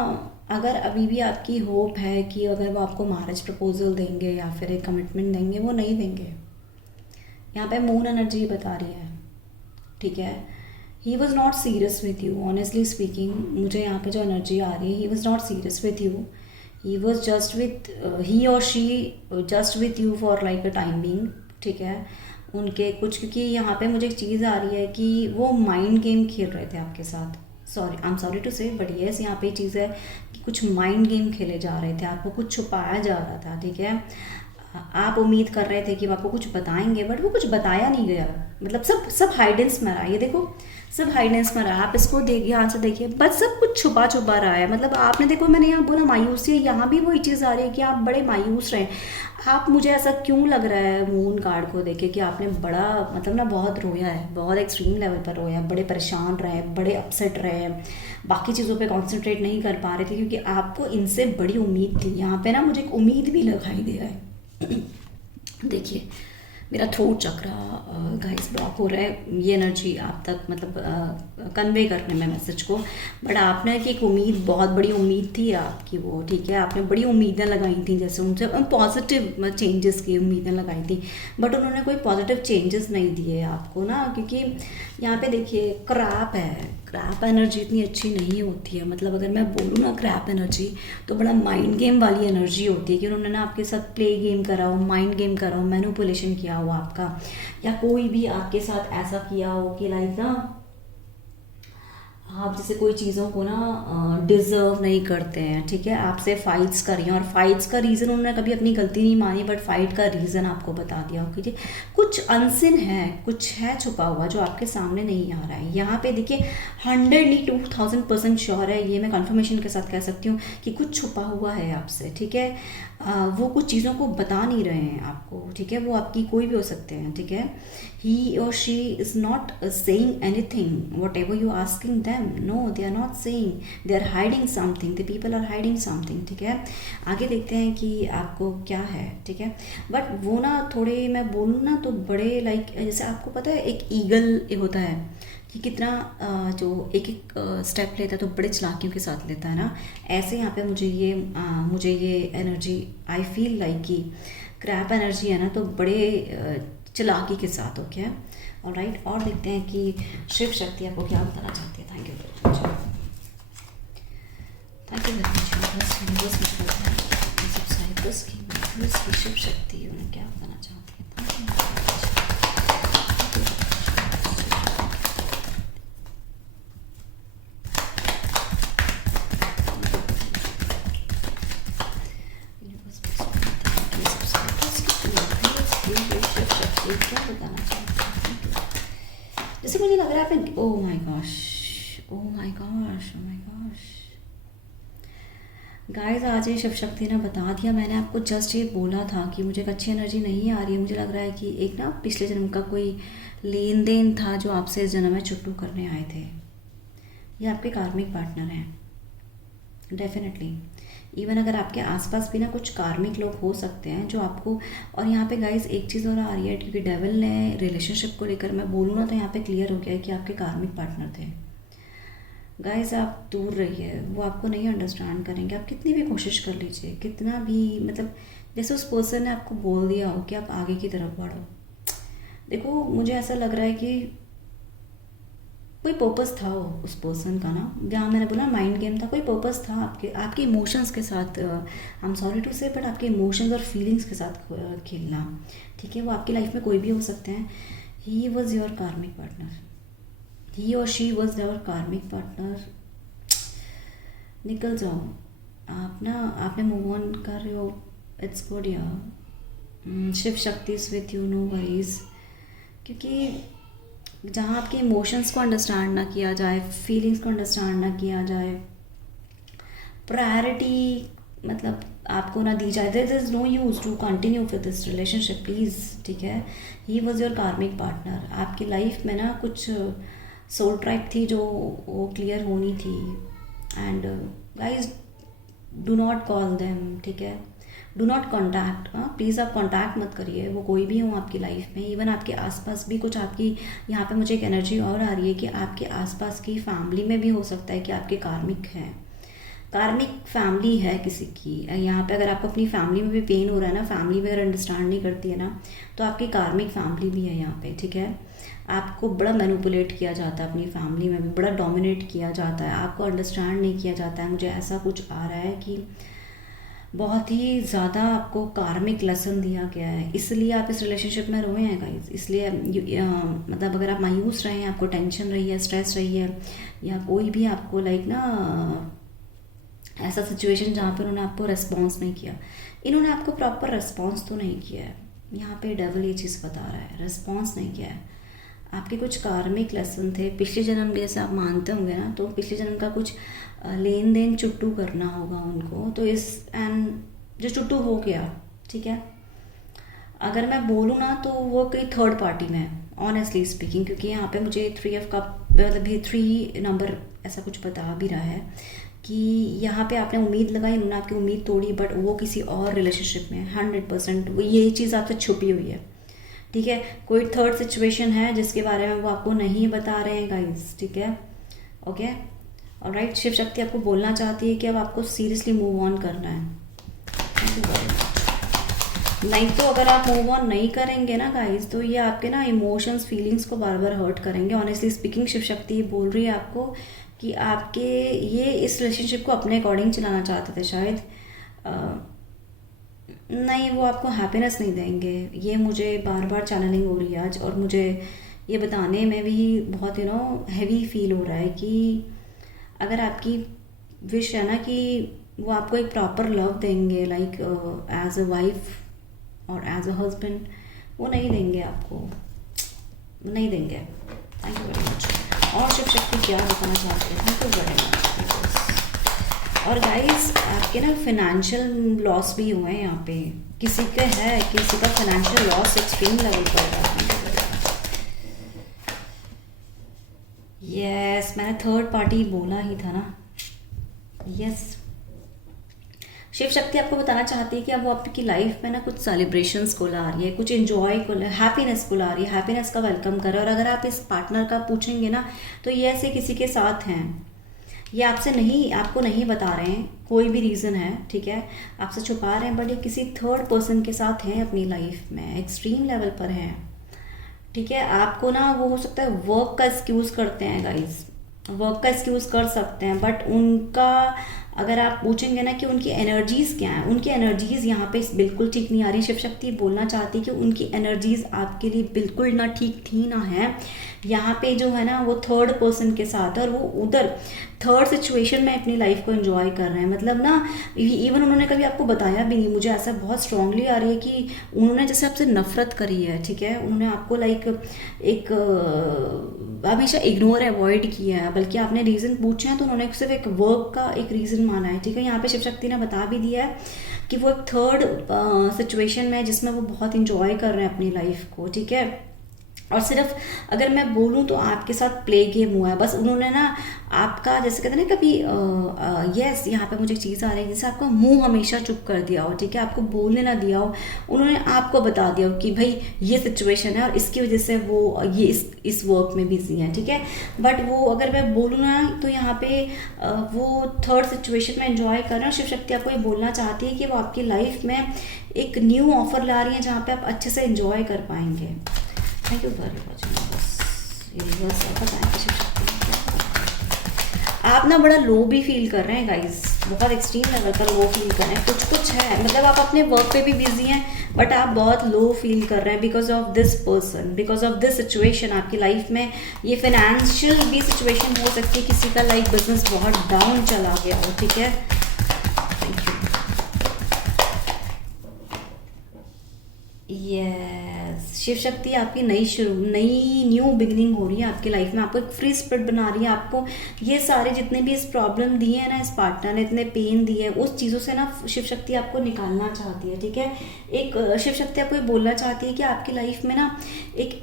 अगर अभी भी आपकी होप है कि अगर वो आपको मैरिज प्रपोजल देंगे या फिर एक कमिटमेंट देंगे, वो नहीं देंगे। यहाँ पे मून एनर्जी बता रही है, ठीक है। He was not serious with you, honestly speaking मुझे यहाँ पे जो एनर्जी आ रही है, he was not serious with you, he was just with he और she just with you for like a time being, ठीक है। उनके कुछ, क्योंकि यहाँ पे मुझे एक चीज़ आ रही है कि वो माइंड गेम खेल रहे थे आपके साथ, sorry I am sorry to say, but yes यहाँ पे चीज़ है कि कुछ माइंड गेम खेले जा रहे थे, आपको कुछ छुपाया जा रहा था, ठीक है। आप उम्मीद कर रहे थे कि वो आपको कुछ बताएंगे बट वो कुछ बताया नहीं गया। मतलब सब सब हाइडेंस में रहा है, ये देखो सब हाइडेंस में रहा है। आप इसको देखिए, यहाँ से देखिए, बस सब कुछ छुपा छुपा रहा है। मतलब आपने देखो, मैंने यहाँ बोला मायूसी, यहाँ भी वही चीज़ आ रही है कि आप बड़े मायूस रहे। आप, मुझे ऐसा क्यों लग रहा है मून कार्ड को देखे कि आपने बड़ा मतलब ना बहुत रोया है, बहुत एक्सट्रीम लेवल पर रोया है, बड़े परेशान रहे, बड़े अपसेट रहे, बाकी चीज़ों पे कंसंट्रेट नहीं कर पा रहे थे क्योंकि आपको इनसे बड़ी उम्मीद थी। यहाँ पे ना मुझे एक उम्मीद भी दिखाई दे रहा है। देखिए, मेरा थ्रोट चक्रा गाइस ब्लॉक हो रहा है, ये एनर्जी आप तक मतलब कन्वे करने में मैसेज को। बट आपने कि एक उम्मीद, बहुत बड़ी उम्मीद थी आपकी वो, ठीक है, आपने बड़ी उम्मीदें लगाई थी, जैसे उनसे पॉजिटिव चेंजेस की उम्मीदें लगाई थी, बट उन्होंने कोई पॉजिटिव चेंजेस नहीं दिए आपको ना, क्योंकि यहाँ पे देखिए क्रैप है। क्रैप एनर्जी इतनी अच्छी नहीं होती है, मतलब अगर मैं बोलूँ ना क्रैप एनर्जी, तो बड़ा माइंड गेम वाली एनर्जी होती है कि उन्होंने ना आपके साथ प्ले गेम करा हो, माइंड गेम करा हो, मैनिपुलेशन किया हो आपका, या कोई भी आपके साथ ऐसा किया हो कि लाइक ना आप जैसे कोई चीज़ों को ना डिज़र्व नहीं करते हैं, ठीक है, आपसे फाइट्स कर रही हैं, और फाइट्स का रीज़न उन्होंने कभी अपनी गलती नहीं मानी, बट फाइट का रीज़न आपको बता दिया हो कि कुछ अनसिन है, कुछ है छुपा हुआ जो आपके सामने नहीं आ रहा है। यहाँ पे देखिए 100 नहीं 2000% श्योर है, ये मैं कंफर्मेशन के साथ कह सकती हूँ कि कुछ छुपा हुआ है आपसे, ठीक है। वो कुछ चीज़ों को बता नहीं रहे हैं आपको, ठीक है, वो आपकी कोई भी हो सकते हैं, ठीक है। ही और she is not saying anything whatever you asking them, no they are not saying, they are hiding something, the people are hiding something, ठीक है। आगे देखते हैं कि आपको क्या है, ठीक है। बट वो ना थोड़े, मैं बोलूँ ना तो बड़े लाइक, जैसे आपको पता है एक ईगल होता है कि कितना जो एक एक स्टेप लेता है तो बड़े चालाकियों के साथ लेता है ना, ऐसे यहाँ पे मुझे ये एनर्जी आई फील लाइक कि क्रैप एनर्जी है ना, तो बड़े चालाकी के साथ हो क्या। ऑलराइट, और देखते हैं कि शिव शक्ति आपको क्या बताना चाहती है। Thank you very much, thank you very much. Shiv Shakti उन्हें क्या बताना चाहती है। क्या बताना चाहती हूँ, जैसे मुझे लग रहा है आप, oh my gosh, oh my gosh, oh my gosh guys, आज ये शिव शक्ति ने बता दिया। मैंने आपको जस्ट ये बोला था कि मुझे एक अच्छी एनर्जी नहीं आ रही है, मुझे लग रहा है कि एक ना पिछले जन्म का कोई लेन देन था जो आपसे इस जन्म में चुट्टू करने आए थे। ये आपके कार्मिक पार्टनर हैं डेफिनेटली। इवन अगर आपके आसपास भी ना कुछ कार्मिक लोग हो सकते हैं जो आपको, और यहाँ पे गाइस एक चीज़ और आ रही है, क्योंकि डेविल ने रिलेशनशिप को लेकर मैं बोलूँ ना तो यहाँ पे क्लियर हो गया है कि आपके कार्मिक पार्टनर थे। गाइस आप दूर रहिए, वो आपको नहीं अंडरस्टैंड करेंगे, आप कितनी भी कोशिश कर लीजिए, कितना भी मतलब जैसे उस पर्सन ने आपको बोल दिया हो कि आप आगे की तरफ बढ़ो। देखो मुझे ऐसा लग रहा है कि कोई पर्पस था उस पर्सन का ना, जहाँ मैंने बोला माइंड गेम था, कोई पर्पस था आपके इमोशंस के साथ, आई am sorry to say, but आपके इमोशंस और फीलिंग्स के साथ खेलना, ठीक है। वो आपकी लाइफ में कोई भी हो सकते हैं। ही वॉज योर कार्मिक पार्टनर, ही और she was your karmic partner. निकल जाओ आप ना, आपने मूव ऑन कर रहे हो, इट्स गुड यार। Shiv Shakti is with you, no worries, क्योंकि जहाँ आपके इमोशंस को अंडरस्टैंड ना किया जाए, फीलिंग्स को अंडरस्टैंड ना किया जाए, प्रायोरिटी मतलब आपको ना दी जाए, there is no use to continue with this relationship please, ठीक है। He was your karmic partner. आपकी लाइफ में ना कुछ सोल ट्रैक थी जो वो क्लियर होनी थी, and guys do not call them, ठीक है, डू नॉट कॉन्टैक्ट, प्लीज़ आप कॉन्टैक्ट मत करिए, वो कोई भी हो आपकी लाइफ में। इवन आपके आसपास भी कुछ आपकी, यहाँ पे मुझे एक एनर्जी और आ रही है कि आपके आसपास की फैमिली में भी हो सकता है कि आपके कार्मिक हैं, कार्मिक फैमिली है किसी की। यहाँ पे अगर आपको अपनी फैमिली में भी पेन हो रहा है ना, फैमिली में अगर अंडरस्टैंड नहीं करती है ना, तो आपकी कार्मिक फैमिली भी है यहाँ पे, ठीक है। आपको बड़ा मैनिपुलेट किया जाता है, अपनी फैमिली में भी बड़ा डोमिनेट किया जाता है, आपको अंडरस्टैंड नहीं किया जाता है। मुझे ऐसा कुछ आ रहा है कि बहुत ही ज़्यादा आपको कार्मिक लेसन दिया गया है, इसलिए आप इस रिलेशनशिप में रोए हैं गाइस। इसलिए मतलब अगर आप मायूस रहे हैं, आपको टेंशन रही है, स्ट्रेस रही है, या कोई भी आपको लाइक ना ऐसा सिचुएशन जहाँ पर उन्होंने आपको रिस्पॉन्स नहीं किया, इन्होंने आपको प्रॉपर रिस्पॉन्स तो नहीं किया है। यहाँ पे डबल ये चीज़ बता रहा है, रिस्पॉन्स नहीं किया है। आपके कुछ कार्मिक लेसन थे पिछले जन्म के, जैसे आप मानते होंगे ना, तो पिछले जन्म का कुछ लेन देन चुट्टू करना होगा उनको। तो इस एंड जो चुट्टू हो गया, ठीक है, अगर मैं बोलूँ ना तो वो कोई थर्ड पार्टी में है ऑनेस्टली स्पीकिंग, क्योंकि यहाँ पे मुझे 3 ऑफ कप मतलब ये 3 नंबर ऐसा कुछ बता भी रहा है कि यहाँ पे आपने उम्मीद लगाई, उन्होंने आपकी उम्मीद तोड़ी, बट वो किसी और रिलेशनशिप में 100% वो ये चीज़ आपसे छुपी हुई है, ठीक है। कोई थर्ड सिचुएशन है जिसके बारे में वो आपको नहीं बता रहे हैं गाइस, ठीक है, ओके, ऑलराइट। शिव शक्ति आपको बोलना चाहती है कि अब आपको सीरियसली मूव ऑन करना है। Thank you very much. नहीं तो अगर आप मूव ऑन नहीं करेंगे ना गाइस, तो ये आपके ना इमोशंस फीलिंग्स को बार बार हर्ट करेंगे। ऑनेस्टली स्पीकिंग शिव शक्ति बोल रही है आपको कि आपके ये इस रिलेशनशिप को अपने अकॉर्डिंग चलाना चाहते थे शायद, नहीं, वो आपको हैप्पीनेस नहीं देंगे। ये मुझे बार बार चैनलिंग हो रही है आज, और मुझे ये बताने में भी बहुत हैवी फील हो रहा है कि अगर आपकी विश है ना कि वो आपको एक प्रॉपर लव देंगे, लाइक एज अ वाइफ और एज अ हस्बैंड, वो नहीं देंगे आपको, नहीं देंगे। Thank you very much. और शिव शक्ति क्या बताना चाहते हैं? Thank you very much. और गाइस आपके ना फाइनेंशियल लॉस भी हुए हैं यहाँ पे, किसी के है, किसी का फाइनेंशियल लॉस एक्सट्रीम लेवल पर है। यस, मैंने थर्ड पार्टी बोला ही था ना। यस, शिव शक्ति आपको बताना चाहती है कि अब वो आपकी लाइफ में ना कुछ सेलिब्रेशंस को ला रही है, कुछ एंजॉय को, हैप्पीनेस को ला रही है, हैप्पीनेस का वेलकम कर रहा है। और अगर आप इस पार्टनर का पूछेंगे ना, तो ये ऐसे किसी के साथ हैं, ये आपसे नहीं, आपको नहीं बता रहे हैं, कोई भी रीज़न है, ठीक है, आपसे छुपा रहे हैं, बट ये किसी थर्ड पर्सन के साथ हैं अपनी लाइफ में, एक्सट्रीम लेवल पर हैं, ठीक है। आपको ना वो हो सकता है वर्क का एक्सक्यूज़ करते हैं गाइस, वर्क का एक्सक्यूज़ कर सकते हैं, बट उनका अगर आप पूछेंगे ना कि उनकी एनर्जीज़ क्या हैं, उनकी एनर्जीज़ यहाँ पे बिल्कुल ठीक नहीं आ रही। शिव शक्ति बोलना चाहती है कि उनकी एनर्जीज़ आपके लिए बिल्कुल ना ठीक थी ना है। यहाँ पे जो है ना वो थर्ड पर्सन के साथ है, और वो उधर थर्ड सिचुएशन में अपनी लाइफ को एंजॉय कर रहे हैं। मतलब ना इवन उन्होंने कभी आपको बताया भी नहीं, मुझे ऐसा बहुत स्ट्रांगली आ रही है कि उन्होंने जैसे आपसे नफरत करी है, ठीक है, उन्होंने आपको लाइक एक हमेशा इग्नोर अवॉइड किया है, बल्कि आपने रीज़न पूछे हैं तो उन्होंने सिर्फ एक वर्क का एक रीज़न माना है, ठीक है। यहाँ पे शिव शक्ति ने बता भी दिया है कि वो एक थर्ड सिचुएशन में है जिसमें वो बहुत इंजॉय कर रहे हैं अपनी लाइफ को, ठीक है। और सिर्फ अगर मैं बोलूँ तो आपके साथ प्ले गेम हुआ है, बस उन्होंने ना आपका जैसे कहते हैं ना कभी यस, यहाँ पे मुझे एक चीज़ आ रही है, जैसे आपका मुंह हमेशा चुप कर दिया हो, ठीक है, आपको बोलने ना दिया हो, उन्होंने आपको बता दिया हो कि भाई ये सिचुएशन है और इसकी वजह से वो ये इस वर्क में बिजी हैं, ठीक है। बट वो अगर मैं बोलूँ ना तो यहाँ पे वो थर्ड सिचुएशन में एंजॉय कर रहे हैं, और शिव शक्ति आपको ये बोलना चाहती है कि वो आपकी लाइफ में एक न्यू ऑफर ला रही है जहाँ पे आप अच्छे से एंजॉय कर पाएंगे। Thank you very much. बस बताएं कि शिव शक्ति आप ना बड़ा लो भी फील कर रहे हैं गाइस, बहुत एक्सट्रीम लेवल पर लो फील कर रहे हैं, कुछ है, मतलब आप अपने वर्क पे भी बिजी हैं, बट आप बहुत लो फील कर रहे हैं because of this person, because of this situation आपकी लाइफ में। ये फाइनेंशियल भी सिचुएशन हो सकती है, किसी का लाइक बिजनेस बहुत डाउन चला गया हो, ठीक है। Thank you. Yes, Shiv Shakti आपकी नई न्यू बिगनिंग हो रही है आपकी लाइफ में, आपको एक फ्री स्पिरिट बना रही है। आपको ये सारे जितने भी इस प्रॉब्लम दिए हैं ना, इस पार्टनर ने इतने पेन दिए हैं, उस चीज़ों से ना शिव शक्ति आपको निकालना चाहती है, ठीक है। एक शिव शक्ति आपको ये बोलना चाहती है कि आपकी लाइफ में ना एक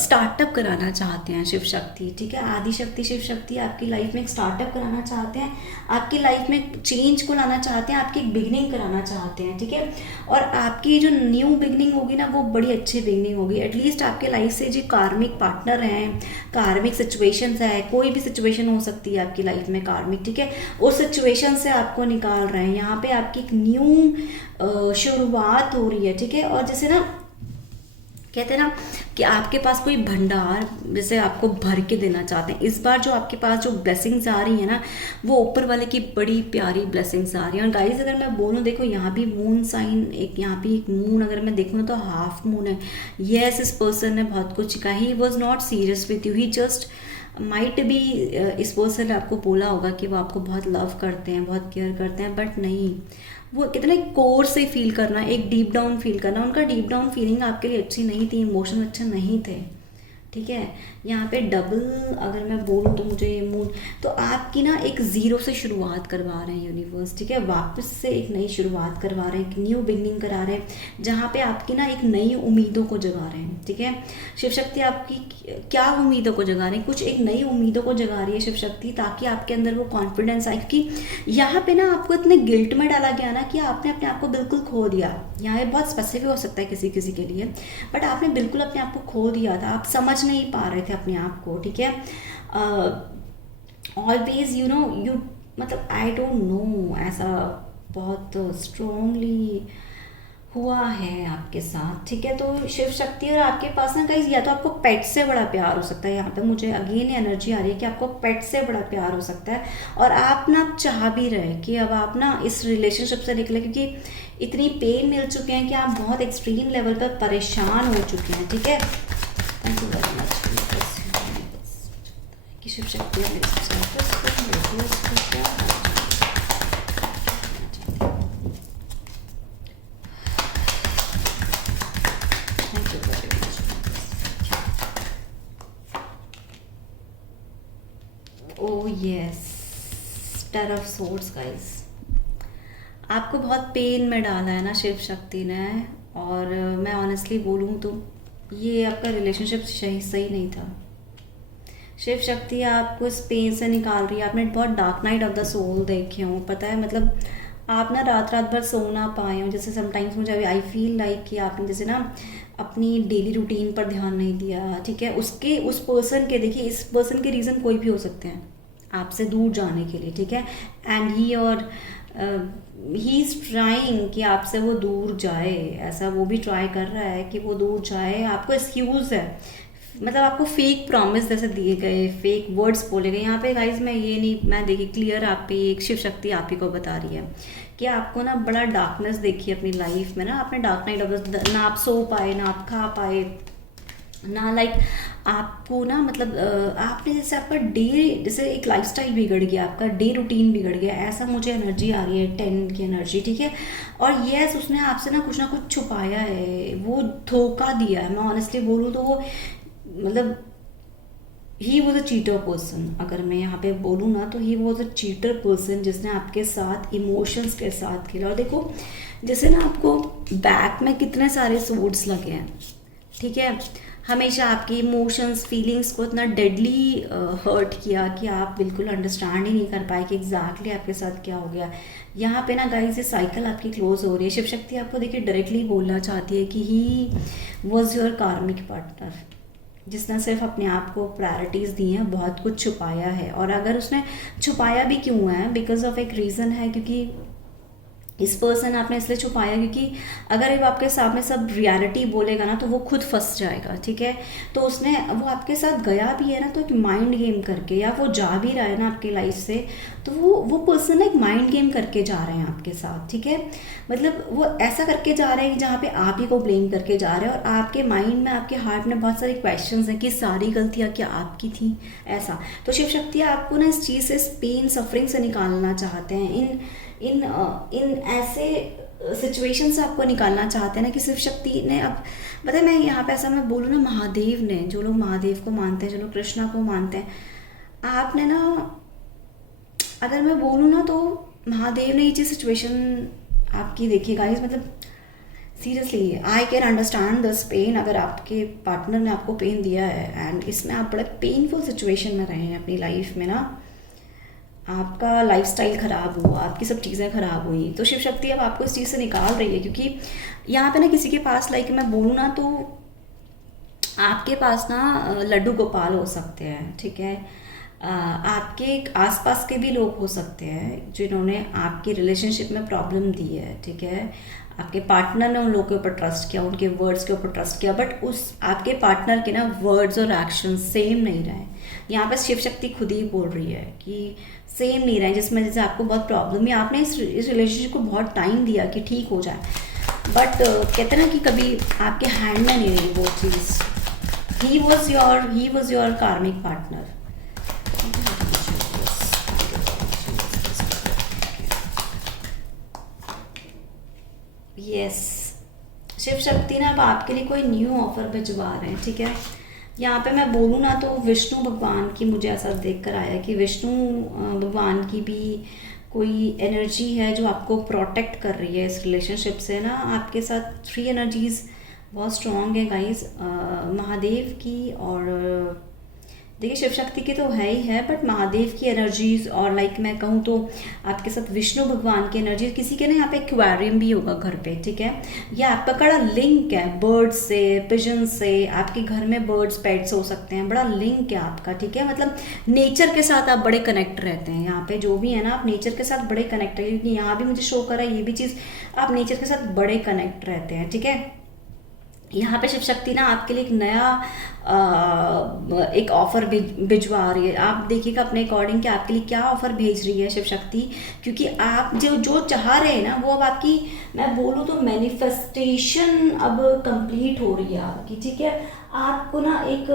स्टार्टअप कराना चाहते हैं शिव शक्ति, ठीक है। आदि शक्ति शिव शक्ति आपकी लाइफ में एक स्टार्टअप कराना चाहते हैं, आपकी लाइफ में चेंज को लाना चाहते हैं, आपकी एक बिगनिंग कराना चाहते हैं, ठीक है। और आपकी जो न्यू बिगनिंग होगी ना वो बड़ी अच्छी बिगनिंग होगी। एटलीस्ट आपके लाइफ से जो कार्मिक पार्टनर हैं, कार्मिक सिचुएशंस है, कोई भी सिचुएशन हो सकती है आपकी लाइफ में कार्मिक, ठीक है, उस सिचुएशन से आपको निकाल रहे हैं। यहाँ पे आपकी एक न्यू शुरुआत हो रही है, ठीक है। और जैसे ना कहते हैं ना कि आपके पास कोई भंडार जैसे आपको भर के देना चाहते हैं, इस बार जो आपके पास जो ब्लेसिंग्स आ रही है ना वो ऊपर वाले की बड़ी प्यारी ब्लेसिंग्स आ रही हैं। और गाइस अगर मैं बोलूँ, देखो यहाँ भी मून साइन, एक यहाँ भी एक मून अगर मैं देखूँ ना तो हाफ मून है। यस, इस पर्सन ने बहुत कुछ सीखा, ही was not serious with you, he just might भी इस पर्सन ने आपको बोला होगा कि वो आपको बहुत लव करते हैं, बहुत केयर करते हैं, बट नहीं, वो कितना कोर से फील करना, एक डीप डाउन फील करना, उनका डीप डाउन फीलिंग आपके लिए अच्छी नहीं थी, इमोशन अच्छे नहीं थे, ठीक है। यहाँ पे डबल अगर मैं बोलूँ तो मुझे ये मून, तो आपकी ना एक ज़ीरो से शुरुआत करवा रहे हैं यूनिवर्स, ठीक है, वापस से एक नई शुरुआत करवा रहे हैं, एक न्यू बिगनिंग करा रहे हैं, जहाँ पे आपकी ना एक नई उम्मीदों को जगा रहे हैं, ठीक है। शिव शक्ति आपकी क्या उम्मीदों को जगा रही है, कुछ एक नई उम्मीदों को जगा रही है शिव शक्ति, ताकि आपके अंदर वो कॉन्फिडेंस आए, क्योंकि यहाँ पे ना आपको इतने गिल्ट में डाला गया ना कि आपने अपने आप को बिल्कुल खो दिया। यहाँ ये बहुत स्पेसिफिक हो सकता है किसी किसी के लिए, बट आपने बिल्कुल अपने आप को खो दिया था, आप समझ नहीं पा रहे थे अपने आप को, ठीक है। ऑलवेज यू नो यू, मतलब आई डोंट नो, ऐसा बहुत स्ट्रोंगली हुआ है आपके साथ, ठीक है। तो शिव शक्ति और आपके पास ना कहीं, या तो आपको पेट से बड़ा प्यार हो सकता है, यहाँ पे मुझे अगेन एनर्जी आ रही है कि आपको पेट से बड़ा प्यार हो सकता है, और आप ना चाह भी रहे कि अब आप ना इस रिलेशनशिप से निकले, क्योंकि इतनी पेन मिल चुके हैं कि आप बहुत एक्सट्रीम लेवल पर परेशान हो चुके हैं, ठीक है। थैंक यू वेरी मच कि शिव शक्ति मेरे oh yes, star of swords guys, आपको बहुत पेन में डाला है ना शिव शक्ति ने, और मैं ऑनेस्टली बोलूँ तो ये आपका रिलेशनशिप सही सही नहीं था। शिव शक्ति आपको इस पेन से निकाल रही है। आपने बहुत dark night of the soul देखे हो, पता है, मतलब आप ना रात रात भर सो ना पाए हो, जैसे समटाइम्स मुझे अभी आई फील लाइक कि आपने जैसे ना अपनी डेली रूटीन पर ध्यान नहीं दिया, ठीक है। उसके उस पर्सन के, देखिए इस पर्सन के रीज़न कोई भी हो सकते हैं आपसे दूर जाने के लिए, ठीक है, एंड ही और ही इज़ ट्राइंग कि आपसे वो दूर जाए, ऐसा वो भी ट्राई कर रहा है कि वो दूर जाए। आपको एक्सक्यूज़ है, मतलब आपको फेक प्रॉमिस जैसे दिए गए, फेक वर्ड्स बोले गए। यहाँ पे गाइज मैं ये नहीं, मैं देखिए क्लियर आप पे एक शिव शक्ति आप ही को बता रही है कि आपको ना बड़ा डार्कनेस देखी अपनी लाइफ में ना, आपने डार्क नाइट ऑफ, ना आप सो पाए, ना आप खा पाए, ना लाइक आपको ना, मतलब आपने जैसे आपका डे, जैसे एक लाइफस्टाइल बिगड़ गया, आपका डे रूटीन बिगड़ गया, ऐसा मुझे एनर्जी आ रही है, 10 की एनर्जी, ठीक है। और यस, उसने आपसे ना कुछ छुपाया है, वो धोखा दिया है। मैं ऑनेस्टली बोलूँ तो वो, मतलब he was a cheater person, अगर मैं यहाँ पे बोलूँ ना तो he was a cheater person, जिसने आपके साथ इमोशंस के साथ खेला। और देखो जैसे ना आपको बैक में कितने सारे सोर्ड्स लगे हैं, ठीक है, हमेशा आपकी इमोशंस फीलिंग्स को इतना डेडली हर्ट किया कि आप बिल्कुल अंडरस्टैंड ही नहीं कर पाए कि एग्जैक्टली आपके साथ क्या हो गया। यहाँ पे ना गाइस ये साइकिल आपकी क्लोज हो रही है। शिव शक्ति आपको देखिए डायरेक्टली बोलना चाहती है कि ही वॉज योर कार्मिक पार्टनर, जिसने सिर्फ अपने आप को प्रायोरिटीज़ दी हैं, बहुत कुछ छुपाया है। और अगर उसने छुपाया भी क्यों है, बिकॉज ऑफ एक रीज़न है, क्योंकि इस पर्सन आपने इसलिए छुपाया क्योंकि अगर वो आपके सामने सब रियलिटी बोलेगा ना तो वो खुद फंस जाएगा, ठीक है। तो उसने, वो आपके साथ गया भी है ना तो एक माइंड गेम करके, या वो जा भी रहा है ना आपकी लाइफ से, तो वो पर्सन एक माइंड गेम करके जा रहे हैं आपके साथ, ठीक है। मतलब वो ऐसा करके जा रहे हैं जहाँ पे आप ही को ब्लेम करके जा रहे हैं, और आपके माइंड में, आपके हार्ट में बहुत सारे क्वेश्चंस हैं कि सारी गलतियाँ क्या आपकी थी, ऐसा। तो शिव शक्ति आपको ना इस चीज़ से, इस पेन सफरिंग से निकालना चाहते हैं, इन ऐसे सिचुएशन से आपको निकालना चाहते हैं ना कि शिव शक्ति ने, अब पता है मैं यहाँ पे ऐसा मैं बोलूँ ना, महादेव ने, जो लोग महादेव को मानते हैं, जो लोग कृष्णा को मानते हैं, आपने ना, अगर मैं बोलूँ ना तो महादेव ने ये चीज़ सिचुएशन आपकी देखी गाइस, मतलब seriously I can understand this pain. अगर आपके पार्टनर ने आपको पेन दिया है एंड इसमें आप बड़े पेनफुल सिचुएशन में रहे हैं अपनी लाइफ में ना, आपका लाइफस्टाइल ख़राब हुआ, आपकी सब चीज़ें ख़राब हुई, तो शिव शक्ति अब आपको इस चीज़ से निकाल रही है। क्योंकि यहाँ पे ना किसी के पास, लाइक मैं बोलूँ ना तो आपके पास ना लड्डू गोपाल हो सकते हैं, ठीक है। आपके आसपास के भी लोग हो सकते हैं जिन्होंने आपकी रिलेशनशिप में प्रॉब्लम दी है, ठीक है। आपके पार्टनर ने उन लोगों के ऊपर ट्रस्ट किया, उनके वर्ड्स के ऊपर ट्रस्ट किया, बट उस आपके पार्टनर के ना वर्ड्स और एक्शन सेम नहीं रहे। यहाँ पर शिव शक्ति खुद ही बोल रही है कि सेम नहीं रहे, जिसमें जैसे आपको बहुत प्रॉब्लम है, आपने इस रिलेशनशिप को बहुत टाइम दिया कि ठीक हो जाए, बट कहते ना कि कभी आपके हैंड में नहीं रही वो चीज़। ही was your karmic partner. Yes, Shiv Shakti ना अब आपके लिए कोई न्यू ऑफर भिजवा रहे हैं, ठीक है। यहाँ पे मैं बोलूँ ना तो विष्णु भगवान की मुझे ऐसा देख कर आया कि विष्णु भगवान की भी कोई एनर्जी है जो आपको प्रोटेक्ट कर रही है इस रिलेशनशिप से ना। आपके साथ थ्री एनर्जीज बहुत स्ट्रॉन्ग है गाइस, महादेव की और देखिए शिव शक्ति की तो है ही है, बट महादेव की एनर्जीज और लाइक मैं कहूँ तो आपके साथ विष्णु भगवान की एनर्जी। किसी के ना यहाँ पे एक्वेरियम भी होगा घर पे, ठीक है। ये आपका बड़ा लिंक है बर्ड्स से, पिजन से, आपके घर में बर्ड्स पेट्स हो सकते हैं, बड़ा लिंक है आपका, ठीक है। मतलब नेचर के साथ आप बड़े कनेक्ट रहते हैं यहाँ पे, जो भी है ना आप नेचर के साथ बड़े कनेक्ट है, क्योंकि यहाँ भी मुझे शो करा है ये भी चीज़, आप नेचर के साथ बड़े कनेक्ट रहते हैं, ठीक है। यहाँ पे शिव शक्ति ना आपके लिए एक नया एक ऑफर भिजवा रही है। आप देखिएगा अपने अकॉर्डिंग कि आपके लिए क्या ऑफर भेज रही है शिव शक्ति, क्योंकि आप जो जो चाह रहे हैं ना वो अब आपकी, मैं बोलूँ तो मैनिफेस्टेशन अब कंप्लीट हो रही है आपकी, ठीक है। आपको ना एक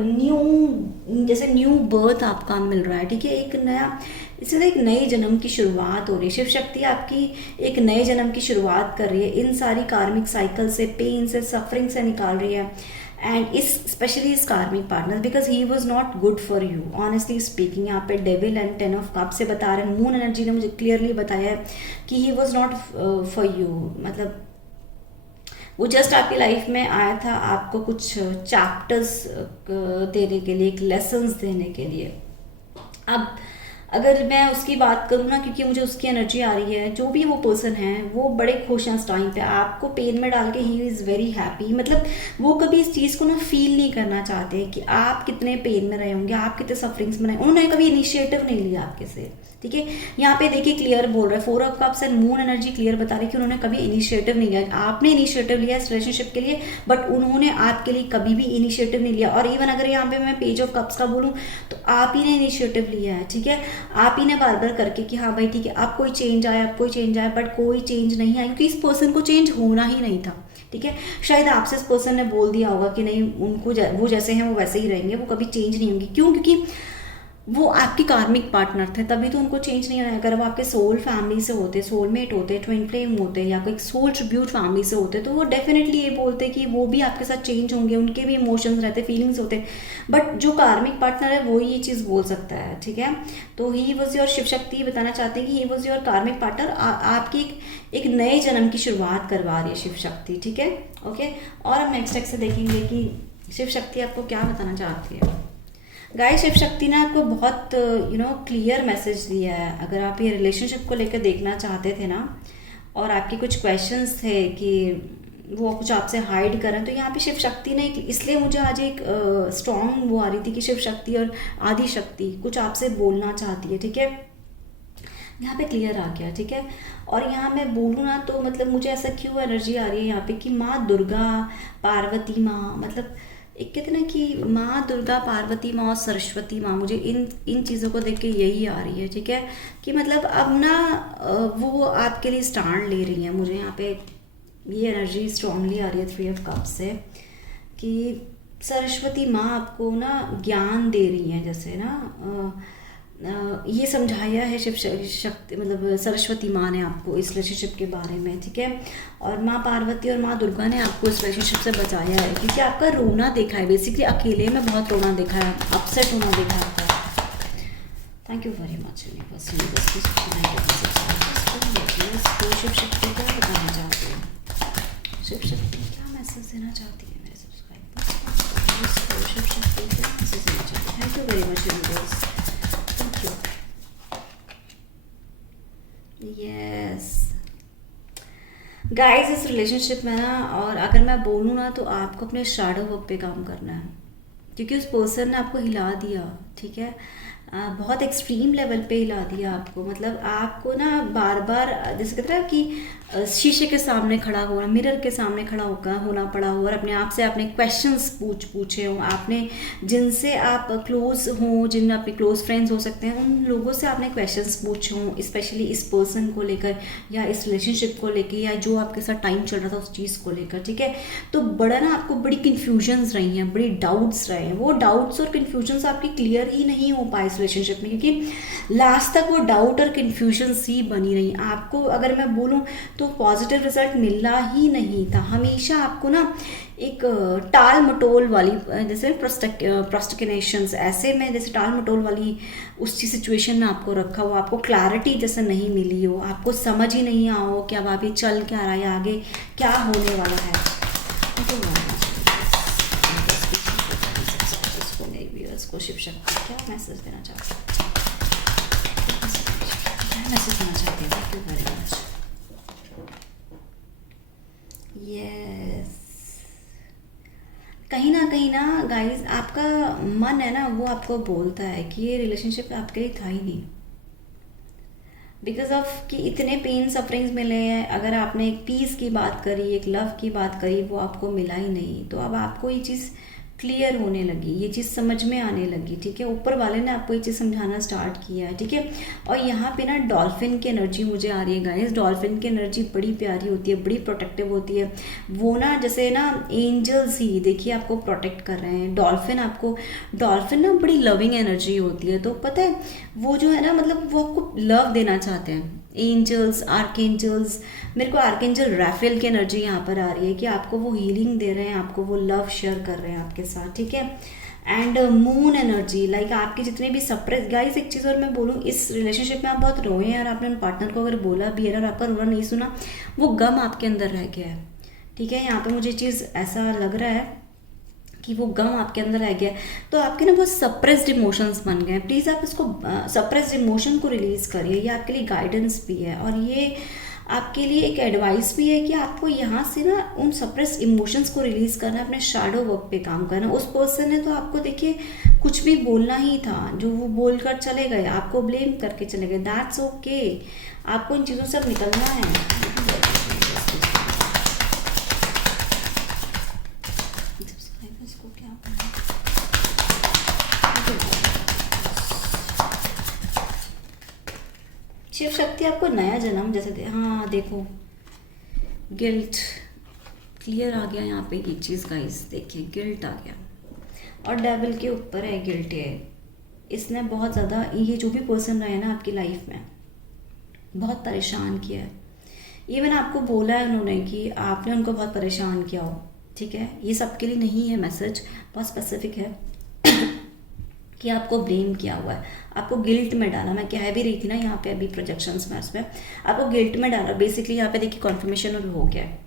न्यू, जैसे न्यू बर्थ आपका मिल रहा है, ठीक है। एक नया, इससे एक नए जन्म की शुरुआत हो रही है। शिव शक्ति आपकी एक नए जन्म की शुरुआत कर रही है, इन सारी कार्मिक साइकिल से, पेन से, सफरिंग से निकाल रही है। एंड इस स्पेशली इस कार्मिक partner, because he was not good for you honestly speaking. यहाँ पे डेविल एंड 10 ऑफ कप से बता रहे हैं, मून एनर्जी ने मुझे क्लियरली बताया है कि ही वॉज नॉट फॉर यू। मतलब वो जस्ट आपकी लाइफ में आया था आपको कुछ चैप्टर्स देने के लिए, एक लेसन्स देने के लिए। अब अगर मैं उसकी बात करूँ ना, क्योंकि मुझे उसकी एनर्जी आ रही है, जो भी वो पर्सन है वो बड़े खुश हैं इस टाइम पे, आपको पेन में डाल के ही इज़ वेरी हैप्पी। मतलब वो कभी इस चीज़ को ना फील नहीं करना चाहते कि आप कितने पेन में रहे होंगे, आप कितने सफरिंग्स में रहे। उन्होंने कभी इनिशिएटिव नहीं लिया आपके से, ठीक है। यहाँ पे देखिए क्लियर बोल रहा है, 4 of cups and moon energy clear बता रही है कि उन्होंने कभी इनिशिएटिव नहीं लिया। आपने इनिशिएटिव लिया इस रिलेशनशिप के लिए, बट उन्होंने आपके लिए कभी भी इनिशिएटिव नहीं लिया। और इवन अगर यहाँ पे मैं पेज ऑफ कप्स का बोलूँ तो आप ही ने इनिशिएटिव लिया है, ठीक है। आप ही ने बार बार करके कि हाँ भाई ठीक है, अब कोई चेंज आया, अब कोई चेंज आया, बट कोई चेंज नहीं आया, क्योंकि इस पर्सन को चेंज होना ही नहीं था, ठीक है। शायद आपसे इस पर्सन ने बोल दिया होगा कि नहीं, उनको वो जैसे हैं वो वैसे ही रहेंगे, वो कभी चेंज नहीं होंगे। क्यों? क्योंकि वो आपके कार्मिक पार्टनर थे, तभी तो उनको चेंज नहीं होना है। अगर वो आपके सोल फैमिली से होते, सोलमेट होते, ट्विन फ्लेम होते, या कोई सोल ट्रिब्यूट फैमिली से होते, तो वो डेफिनेटली ये बोलते कि वो भी आपके साथ चेंज होंगे, उनके भी इमोशंस रहते, फीलिंग्स होते। बट जो कार्मिक पार्टनर है वो ही ये चीज़ बोल सकता है, ठीक है। तो ही वॉज योर, शिव शक्ति बताना चाहते हैं कि ही वॉज योर कार्मिक पार्टनर, आपकी एक नए जन्म की शुरुआत करवा रही है शिव शक्ति, ठीक है, ओके। और हम नेक्स्ट से देखेंगे कि शिव शक्ति आपको क्या बताना चाहती है। गाइस शिव शक्ति ने आपको बहुत क्लियर मैसेज दिया है। अगर आप ये रिलेशनशिप को लेकर देखना चाहते थे ना, और आपके कुछ क्वेश्चंस थे कि वो कुछ आपसे हाइड करें, तो यहाँ पे शिव शक्ति ने, इसलिए मुझे आज एक स्ट्रॉन्ग वो आ रही थी कि शिव शक्ति और आदि शक्ति कुछ आपसे बोलना चाहती है, ठीक है। यहाँ पे क्लियर आ गया, ठीक है। और यहाँ मैं बोलूँ ना तो मतलब मुझे ऐसा क्यों एनर्जी आ रही है यहाँ पे कि माँ दुर्गा, पार्वती माँ, मतलब एक कहते ना कि माँ दुर्गा, पार्वती माँ और सरस्वती माँ, मुझे इन चीज़ों को देख के यही आ रही है, ठीक है। कि मतलब अब ना वो आपके लिए स्टैंड ले रही हैं। मुझे यहाँ पे ये एनर्जी स्ट्रांगली आ रही है 3 ऑफ कप्स से, कि सरस्वती माँ आपको ना ज्ञान दे रही हैं, जैसे ना ये समझाया है शिव शक्ति, मतलब सरस्वती माँ ने आपको इस रिलेशनशिप के बारे में, ठीक है। और माँ पार्वती और माँ दुर्गा ने आपको इस रिलेशनशिप से बचाया है, क्योंकि आपका रोना देखा है, बेसिकली अकेले में बहुत रोना देखा है, अपसेट होना देखा है आपका। Thank you very much universe. Shiv Shakti क्या बताना चाहती है, शिव शक्ति क्या मैसेज देना चाहती है मेरे सब्सक्राइबर, शिव शक्ति क्या मैसेज देना चाहती है। Thank you very much universe. Yes guys, इस रिलेशनशिप में ना, और अगर मैं बोलूँ ना तो आपको अपने शैडो वर्क पे काम करना है, क्योंकि उस पर्सन ने आपको हिला दिया, ठीक है। बहुत एक्सट्रीम लेवल पे हिला दिया आपको। मतलब आपको ना बार बार, जैसे कहते हैं कि शीशे के सामने खड़ा हुआ, मिरर के सामने खड़ा होकर होना पड़ा हो, और अपने आप से आपने क्वेश्चंस पूछे हो। आपने जिनसे आप क्लोज हो, जिन आपके क्लोज फ्रेंड्स हो सकते हैं, उन लोगों से आपने क्वेश्चंस पूछे हो, स्पेशली इस पर्सन को लेकर या इस रिलेशनशिप को लेकर, या जो आपके साथ टाइम चल रहा था उस चीज़ को लेकर, ठीक है। तो बड़ा ना आपको बड़ी कन्फ्यूजन्स रही हैं, बड़ी डाउट्स रहे हैं। वो डाउट्स और कन्फ्यूजन्स आपकी क्लियर ही नहीं हो पाए रिलेशनशिप में, क्योंकि लास्ट तक वो डाउट और कन्फ्यूजन सी बनी रही। आपको अगर मैं बोलूँ तो पॉजिटिव रिजल्ट मिला ही नहीं था। हमेशा आपको ना एक टाल मटोल वाली, जैसे प्रोस्टिनेशंस ऐसे में, जैसे टाल मटोल वाली उस चीज सिचुएशन में आपको रखा हो, आपको क्लैरिटी जैसे नहीं मिली हो, आपको समझ ही नहीं आओ कि अब आगे चल क्या रहा है, आगे क्या होने वाला है। को शिव शक्ति क्या मैसेज देना चाहते हैं, क्या मैसेज देना चाहते हैं, क्यों करें आज। यस, कहीं ना गाइस आपका मन है ना, वो आपको बोलता है कि ये रिलेशनशिप आपके लिए था ही नहीं, बिकॉज ऑफ कि इतने पेन सफरिंग्स मिले हैं। अगर आपने एक पीस की बात करी, एक लव की बात करी, वो आपको मिला ही नहीं, तो अब आपको ये चीज़ क्लियर होने लगी, ये चीज़ समझ में आने लगी, ठीक है। ऊपर वाले ने आपको ये चीज़ समझाना स्टार्ट किया है, ठीक है। और यहाँ पे ना डॉल्फिन की एनर्जी मुझे आ रही है गाइस। डॉल्फिन की एनर्जी बड़ी प्यारी होती है, बड़ी प्रोटेक्टिव होती है। वो ना जैसे ना एंजल्स ही देखिए आपको प्रोटेक्ट कर रहे हैं। डॉल्फिन ना बड़ी लविंग एनर्जी होती है, तो पता है वो जो है ना, मतलब वो आपको लव देना चाहते हैं। एंजल्स, आर्कएंजल्स, मेरे को आर्कएंजल राफेल की एनर्जी यहाँ पर आ रही है कि आपको वो हीलिंग दे रहे हैं, आपको वो लव शेयर कर रहे हैं आपके साथ, ठीक है। एंड मून एनर्जी, लाइक आपके जितने भी सप्रेस, गाइस एक चीज़ और मैं बोलूँ, इस रिलेशनशिप में आप बहुत रोए हैं और आपने अपने पार्टनर को अगर बोला भी है और आपका रोना नहीं सुना, वो गम आपके अंदर रह गया है, ठीक है। यहाँ पर मुझे चीज़ ऐसा लग रहा है कि वो गम आपके अंदर रह गया, तो आपके ना बहुत सप्रेस्ड इमोशंस बन गए। प्लीज़ आप इसको सप्रेस्ड इमोशन को रिलीज़ करिए, ये आपके लिए गाइडेंस भी है और ये आपके लिए एक एडवाइस भी है कि आपको यहाँ से ना उन सप्रेस्ड इमोशंस को रिलीज़ करना है, अपने शैडो वर्क पे काम करना। उस पर्सन ने तो आपको देखिए कुछ भी बोलना ही था, जो वो बोल कर चले गए, आपको ब्लेम करके चले गए, दैट्स ओके। आपको इन चीज़ों से निकलना है। शिव शक्ति आपको नया जन्म जैसे हाँ देखो, गिल्ट क्लियर आ गया यहाँ पे, ये चीज़ गाइस देखिए, गिल्ट आ गया और डेविल के ऊपर है गिल्ट है। इसने बहुत ज़्यादा, ये जो भी पर्सन रहे ना आपकी लाइफ में, बहुत परेशान किया है। इवन आपको बोला है उन्होंने कि आपने उनको बहुत परेशान किया हो, ठीक है। ये सबके लिए नहीं है, मैसेज बहुत स्पेसिफिक है कि आपको ब्लेम किया हुआ है, आपको गिल्ट में डाला। मैं कह भी रही थी ना यहाँ पे अभी प्रोजेक्शंस में, उसमें आपको गिल्ट में डाला। बेसिकली यहाँ पे देखिए कॉन्फर्मेशन और हो गया है।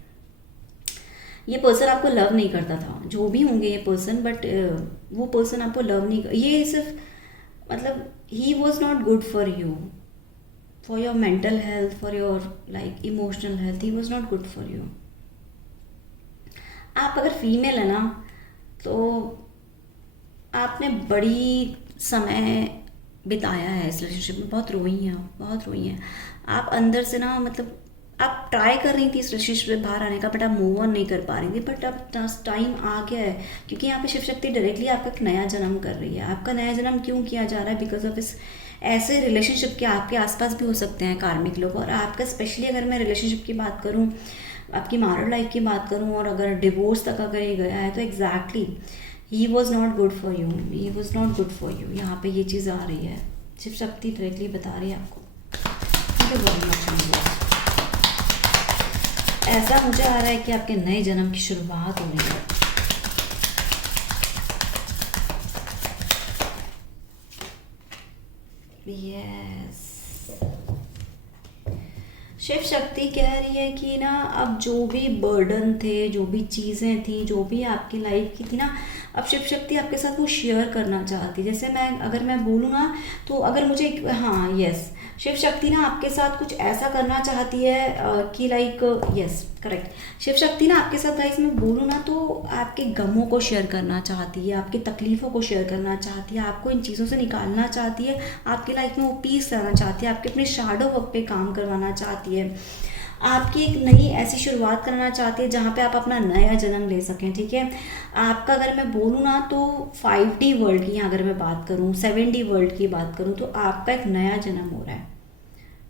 ये पर्सन आपको लव नहीं करता था, जो भी होंगे ये पर्सन, बट वो पर्सन आपको लव नहीं, ये सिर्फ मतलब ही was not good for you, for your mental health, for your like emotional health, he was not good for you. आप अगर फीमेल है ना, तो आपने बड़ी समय बिताया है इस रिलेशनशिप में, बहुत रोई हैं आप, बहुत रोई हैं आप अंदर से ना, मतलब आप ट्राई कर रही थी इस रिलेशनशिप से बाहर आने का, बट आप मूव ऑन नहीं कर पा रही थी। बट अब टाइम आ गया है, क्योंकि यहाँ पे शिव शक्ति डायरेक्टली आपका एक नया जन्म कर रही है। आपका नया जन्म क्यों किया जा रहा है? बिकॉज ऑफ इस ऐसे रिलेशनशिप के आपके आसपास भी हो सकते हैं कार्मिक लोग, और आपका स्पेशली अगर मैं रिलेशनशिप की बात करूँ, आपकी मैरिड लाइफ की बात करूँ, और अगर डिवोर्स तक अगर ये गया है, तो exactly he was not good for you, he was not good for you. यहाँ पे ये चीज़ आ रही है, शिव शक्ति डायरेक्टली बता रही है आपको। ऐसा मुझे आ रहा है कि आपके नए जन्म की शुरुआत हो रही है। यस, शिव शक्ति कह रही है कि ना अब जो भी बर्डन थे, जो भी चीज़ें थी, जो भी आपकी लाइफ की थी ना, अब शिव शक्ति आपके साथ वो शेयर करना चाहती। जैसे अगर मैं बोलूँ ना, तो अगर मुझे हाँ यस, शिव शक्ति ना आपके साथ कुछ ऐसा करना चाहती है कि like yes correct, Shiv Shakti ना आपके साथ गाइस मैं बोलूँ ना, तो आपके गमों को शेयर करना चाहती है, आपकी तकलीफ़ों को शेयर करना चाहती है, आपको इन चीज़ों से निकालना चाहती है, आपकी लाइफ में वो पीस लाना चाहती है, आपके अपने शैडो वर्क पे काम करवाना चाहती है, आपकी एक नई ऐसी शुरुआत करना चाहती है जहाँ पे आप अपना नया जन्म ले सकें, ठीक है। आपका अगर मैं बोलूँ ना, तो 5D वर्ल्ड की अगर मैं बात करूँ, 7D वर्ल्ड की बात करूँ, तो आपका एक नया जन्म हो रहा है,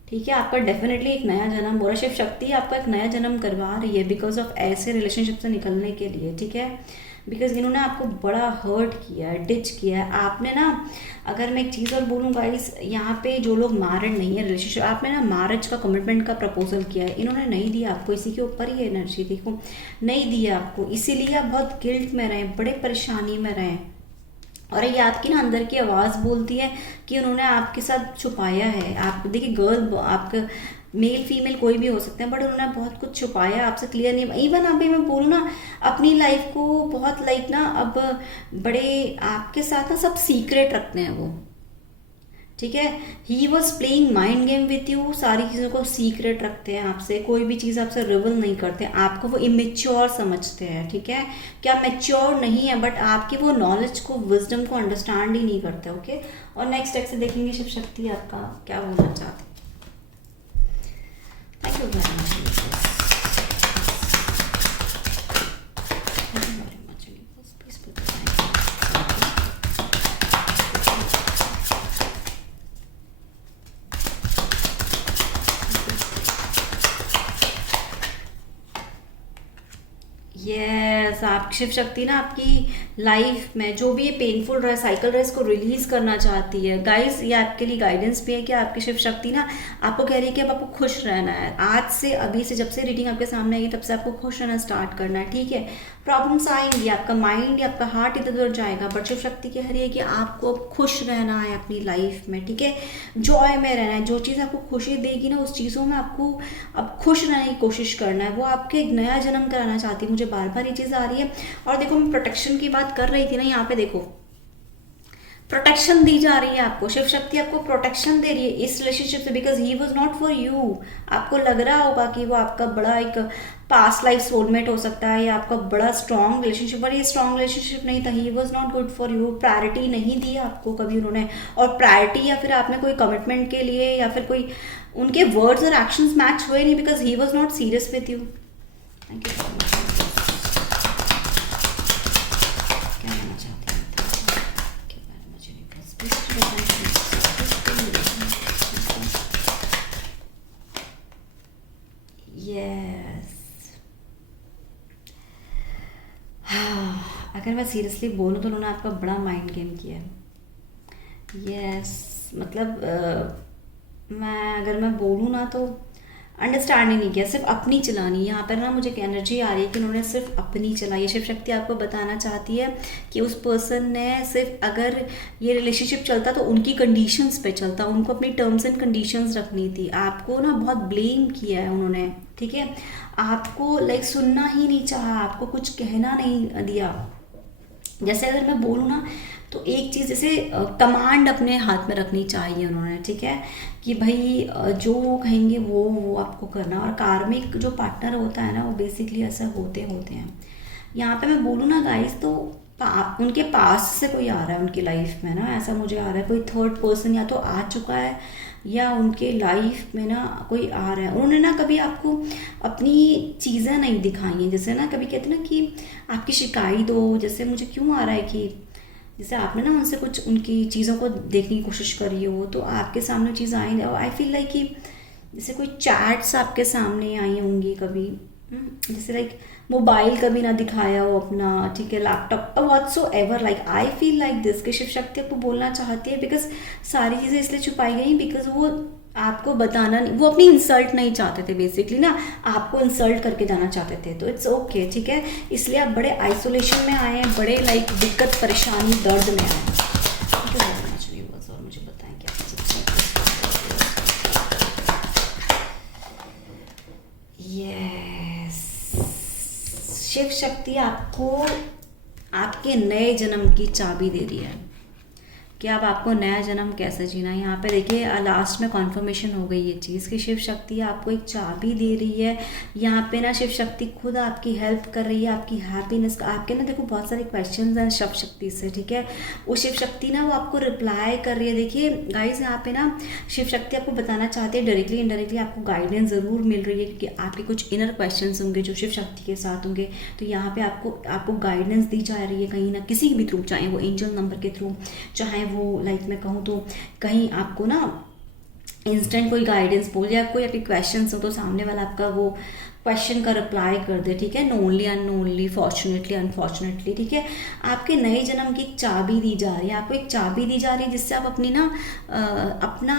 ठीक है। आपका डेफिनेटली एक नया जन्म हो रहा है। शिव शक्ति आपका एक नया जन्म करवा रही है बिकॉज ऑफ ऐसे रिलेशनशिप से निकलने के लिए, ठीक है। बिकॉज इन्होंने आपको बड़ा हर्ट किया है, डिच किया है आपने ना। अगर मैं एक चीज़ और बोलूँ गाइस, यहाँ पे जो लोग मैरिड नहीं है, रिलेशनशिप, आपने ना मैरिज का कमिटमेंट का प्रपोजल किया है, इन्होंने नहीं दिया आपको, इसी के ऊपर ही एनर्जी देखो, नहीं दिया आपको, इसीलिए आप बहुत गिल्ट में रहें, बड़े परेशानी में रहें। और ये आपकी ना अंदर की आवाज़ बोलती है कि उन्होंने आपके साथ छुपाया है। आप देखिए, गर्ल, आपका मेल फीमेल कोई भी हो सकते हैं, बट उन्होंने बहुत कुछ छुपाया आपसे, क्लियर नहीं। इवन अभी मैं बोलूँ ना, अपनी लाइफ को बहुत लाइक ना, अब बड़े आपके साथ ना सब सीक्रेट रखते हैं वो, ठीक है। He was playing mind game with you, सारी चीज़ों को सीक्रेट रखते हैं आपसे, कोई भी चीज़ आपसे रिवील नहीं करते, आपको वो इमेच्योर समझते हैं, ठीक है। क्या मैच्योर नहीं है, बट आपकी वो नॉलेज को, विजडम को अंडरस्टैंड ही नहीं करते, ओके। और नेक्स्ट एक्ट से देखेंगे शिव शक्ति आपका क्या बोलना चाहते हैं। Thank you very much, thank you very much, please yes, आप शिव शक्ति ना आपकी लाइफ में जो भी ये पेनफुल रहा साइकिल रहा, इसको रिलीज करना चाहती है गाइस। ये आपके लिए गाइडेंस भी है कि आपकी शिव शक्ति ना आपको कह रही है कि अब आपको खुश रहना है। आज से, अभी से, जब से रीडिंग आपके सामने आई तब से आपको खुश रहना स्टार्ट करना है, ठीक है। प्रॉब्लम्स आएंगी, आपका माइंड या आपका हार्ट इधर उधर जाएगा, बट शिव शक्ति कह रही है कि आपको अब खुश रहना है अपनी लाइफ में, ठीक है। जॉय में रहना है, जो चीज़ आपको खुशी देगी ना उस चीज़ों में आपको अब खुश रहने की कोशिश करना है। वो आपके एक नया जन्म कराना चाहती है, मुझे बार बार ये चीज़ आ रही है। और देखो, मैं प्रोटेक्शन की बात कर रही थी ना, यहाँ पे देखो प्रोटेक्शन दी जा रही है आपको, शिव शक्ति आपको प्रोटेक्शन दे रही है इस रिलेशनशिप से, because he was not for you. आपको लग रहा होगा कि वो आपका बड़ा एक पास्ट लाइफ सोलमेट हो सकता है या आपका बड़ा स्ट्रॉन्ग रिलेशनशिप, पर ये स्ट्रॉन्ग रिलेशनशिप नहीं था। ही was not good for you, priority नहीं दी आपको कभी उन्होंने। और प्रायोरिटी या फिर आपने कोई कमिटमेंट के लिए या फिर कोई उनके वर्ड्स और एक्शंस मैच हुए नहीं, because he was not serious with you. Thank you so much. अगर मैं सीरियसली बोलूँ तो उन्होंने आपका बड़ा माइंड गेम किया है। यस, मतलब मैं अगर मैं बोलूँ ना तो अंडरस्टैंड ही नहीं किया, सिर्फ अपनी चलानी। यहाँ पर ना मुझे एक एनर्जी आ रही है कि उन्होंने सिर्फ अपनी चलाई है। शिव शक्ति आपको बताना चाहती है कि उस पर्सन ने सिर्फ, अगर ये रिलेशनशिप चलता तो उनकी कंडीशंस पे चलता, उनको अपनी टर्म्स एंड कंडीशंस रखनी थी। आपको ना बहुत ब्लेम किया है उन्होंने, ठीक है। आपको लाइक सुनना ही नहीं चाहा, आपको कुछ कहना नहीं दिया। जैसे अगर मैं बोलूँ ना तो एक चीज़ जैसे कमांड अपने हाथ में रखनी चाहिए उन्होंने, ठीक है, कि भाई जो कहेंगे वो आपको करना। और कार्मिक जो पार्टनर होता है ना, वो बेसिकली ऐसा होते हैं। यहाँ पे मैं बोलूँ ना गाइस, तो उनके पास से कोई आ रहा है उनकी लाइफ में ना, ऐसा मुझे आ रहा है। कोई थर्ड पर्सन या तो आ चुका है या उनके लाइफ में ना कोई आ रहा है। उन्होंने ना कभी आपको अपनी चीज़ें नहीं दिखाई हैं। जैसे ना कभी कहते हैं ना कि आपकी शिकायत हो, जैसे मुझे क्यों आ रहा है कि जैसे आपने ना उनसे कुछ उनकी चीज़ों को देखने की कोशिश करी हो तो आपके सामने चीज़ आई। और आई फील लाइक कि जैसे कोई चैट्स आपके सामने आई होंगी कभी, जैसे लाइक मोबाइल कभी ना दिखाया हो अपना, ठीक है, laptop, whatsoever. Like I feel like this कि शिव शक्ति आपको बोलना चाहती है, बिकॉज सारी चीज़ें इसलिए छुपाई गई बिकॉज वो आपको बताना नहीं, वो अपनी इंसल्ट नहीं चाहते थे बेसिकली ना, आपको इंसल्ट करके जाना चाहते थे। तो इट्स ओके, ठीक है, इसलिए आप बड़े आइसोलेशन में आए हैं, बड़े लाइक दिक्कत, परेशानी, दर्द में आए हैं। और मुझे बताएं क्या यस, शिव शक्ति आपको आपके नए जन्म की चाबी दे रही है कि अब आपको नया जन्म कैसे जीना है। यहाँ पे देखिए लास्ट में कॉन्फर्मेशन हो गई ये चीज़ कि शिव शक्ति आपको एक चाबी दे रही है। यहाँ पे ना शिव शक्ति खुद आपकी हेल्प कर रही है, आपकी हैप्पीनेस का। आपके ना देखो बहुत सारे क्वेश्चंस हैं शिव शक्ति से, ठीक है, वो शिव शक्ति ना वो आपको रिप्लाई कर रही है। देखिए गाइज, यहाँ पे ना शिव शक्ति आपको बताना चाहती है डायरेक्टली इनडायरेक्टली आपको गाइडेंस ज़रूर मिल रही है, क्योंकि आपके कुछ इनर क्वेश्चन होंगे जो शिव शक्ति के साथ होंगे। तो यहाँ पे आपको गाइडेंस दी जा रही है कहीं ना किसी भी थ्रू, चाहे वो एंजल नंबर के थ्रू, चाहे वो लाइक मैं कहूँ तो कहीं आपको ना इंस्टेंट कोई गाइडेंस बोल या कोई आपके क्वेश्चंस हो तो सामने वाला आपका वो क्वेश्चन का रिप्लाई कर दे, ठीक है। नोनली अननोनली, फॉर्चुनेटली अनफॉर्चुनेटली, ठीक है। आपके नए जन्म की एक चाबी दी जा रही है, आपको एक चाबी दी जा रही है जिससे आप अपनी ना अपना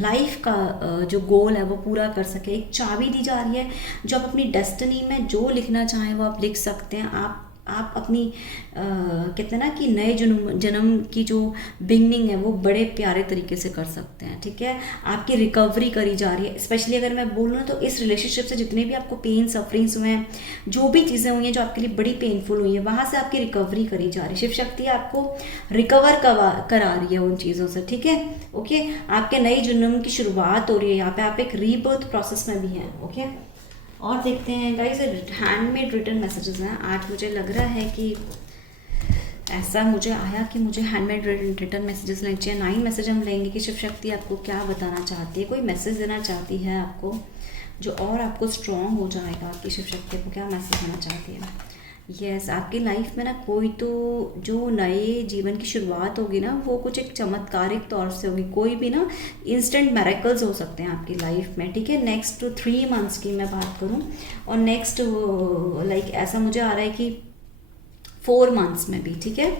लाइफ का जो गोल है वो पूरा कर सके। एक चाबी दी जा रही है जो आप अपनी डेस्टिनी में जो लिखना चाहें वो आप लिख सकते हैं। आप अपनी कहते हैं ना कि नए जन्म जन्म की जो बिगनिंग है वो बड़े प्यारे तरीके से कर सकते हैं, ठीक है। आपकी रिकवरी करी जा रही है। स्पेशली अगर मैं बोलूँ ना तो इस रिलेशनशिप से जितने भी आपको पेन सफरिंग्स हुए हैं, जो भी चीज़ें हुई हैं जो आपके लिए बड़ी पेनफुल हुई हैं, वहाँ से आपकी रिकवरी करी जा रही है। शिव शक्ति आपको रिकवर करा रही है उन चीज़ों से, ठीक है। ओके, आपके नए जन्म की शुरुआत हो रही है। यहाँ पे आप एक रीबर्थ प्रोसेस में भी हैं। ओके, और देखते हैं गाइस, हैंडमेड रिटर्न मैसेजेस हैं। आज मुझे लग रहा है कि ऐसा मुझे आया कि मुझे हैंडमेड रिटर्न मैसेजेस लेने चाहिए। 9 मैसेज हम लेंगे कि शिव शक्ति आपको क्या बताना चाहती है, कोई मैसेज देना चाहती है आपको जो और आपको स्ट्रॉन्ग हो जाएगा कि शिव शक्ति आपको क्या मैसेज देना चाहती है। यस, आपकी लाइफ में ना कोई तो जो नए जीवन की शुरुआत होगी ना वो कुछ एक चमत्कारिक तौर से होगी। कोई भी ना इंस्टेंट मेरेकल्स हो सकते हैं आपकी लाइफ में, ठीक है। नेक्स्ट 3 मंथ्स की मैं बात करूं और नेक्स्ट लाइक ऐसा मुझे आ रहा है कि 4 मंथ्स में भी, ठीक है।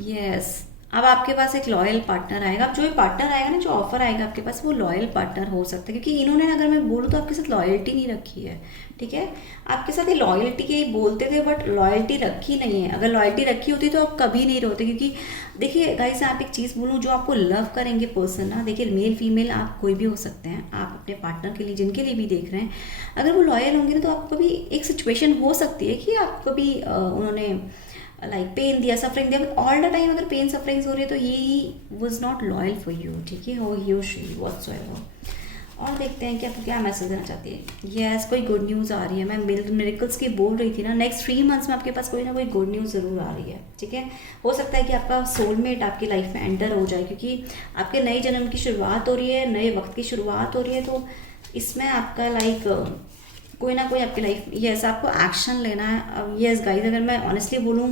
यस, अब आपके पास एक लॉयल पार्टनर आएगा। अब जो ये पार्टनर आएगा ना, जो ऑफर आएगा आपके पास, वो लॉयल पार्टनर हो सकता है क्योंकि इन्होंने अगर मैं बोलूँ तो आपके साथ लॉयल्टी नहीं रखी है, ठीक है। आपके साथ ये लॉयल्टी के ही बोलते थे बट लॉयल्टी रखी नहीं है। अगर लॉयल्टी रखी होती तो आप कभी नहीं रोते, क्योंकि देखिए गाइस, आप एक चीज़ बोलूँ, जो आपको लव करेंगे पर्सन ना, देखिए मेल फीमेल आप कोई भी हो सकते हैं, आप अपने पार्टनर के लिए जिनके लिए भी देख रहे हैं, अगर वो लॉयल होंगे ना तो आपको कभी एक सिचुएशन हो सकती है कि आपको कभी उन्होंने लाइक पेन दिया, सफरिंग दिया, बट ऑल द टाइम अगर पेन सफरिंग्स हो रही है तो ही was not loyal for you, ठीक है। हो यू शी व्हाटसोएवर। और देखते हैं कि आपको क्या मैसेज देना चाहती है। यस, कोई गुड न्यूज़ आ रही है। मैं मिरेकल्स की बोल रही थी ना, नेक्स्ट 3 मंथ्स में आपके पास कोई ना कोई गुड न्यूज़ ज़रूर आ रही है, ठीक है। हो सकता है कि आपका सोलमेट आपकी लाइफ में एंटर हो जाए, क्योंकि आपके नए जन्म की शुरुआत हो रही है, नए वक्त की शुरुआत हो रही है, तो इसमें आपका लाइक कोई ना कोई आपकी लाइफ, यस, आपको एक्शन लेना है। अब यस गाइस, अगर मैं ऑनेस्टली बोलूँ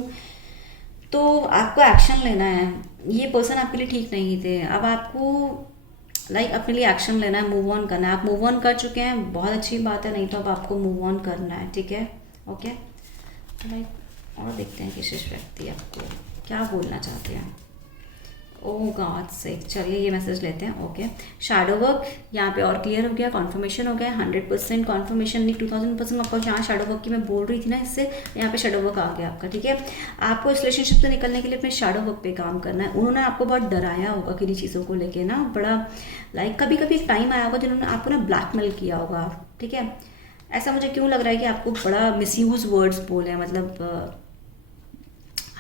तो आपको एक्शन लेना है। ये पर्सन आपके लिए ठीक नहीं थे, अब आपको लाइक अपने लिए एक्शन लेना है, मूव ऑन करना है। आप मूव ऑन कर चुके हैं, बहुत अच्छी बात है, नहीं तो अब आपको मूव ऑन करना है, ठीक है। ओके, लाइक और देखते हैं कि शिव व्यक्ति आपको क्या बोलना चाहते हैं। ओह गॉड से, चलिए ये मैसेज लेते हैं। ओके, शैडो वर्क यहाँ पे और क्लियर हो गया, कॉन्फर्मेशन हो गया। 100% कॉन्फर्मेशन नहीं, 2000% आपको यहाँ शैडो वर्क की मैं बोल रही थी ना, इससे यहाँ पे शैडो वर्क आ गया आपका, ठीक है। आपको इस रिलेशनशिप से निकलने के लिए अपने शैडो वर्क पे काम करना है। उन्होंने आपको बहुत डराया होगा किन्हीं चीज़ों को लेके ना, बड़ा लाइक कभी कभी एक टाइम आया होगा जिन्होंने आपको ना ब्लैकमेल किया होगा, ठीक है। ऐसा मुझे क्यों लग रहा है कि आपको बड़ा मिसयूज वर्ड्स बोले हैं, मतलब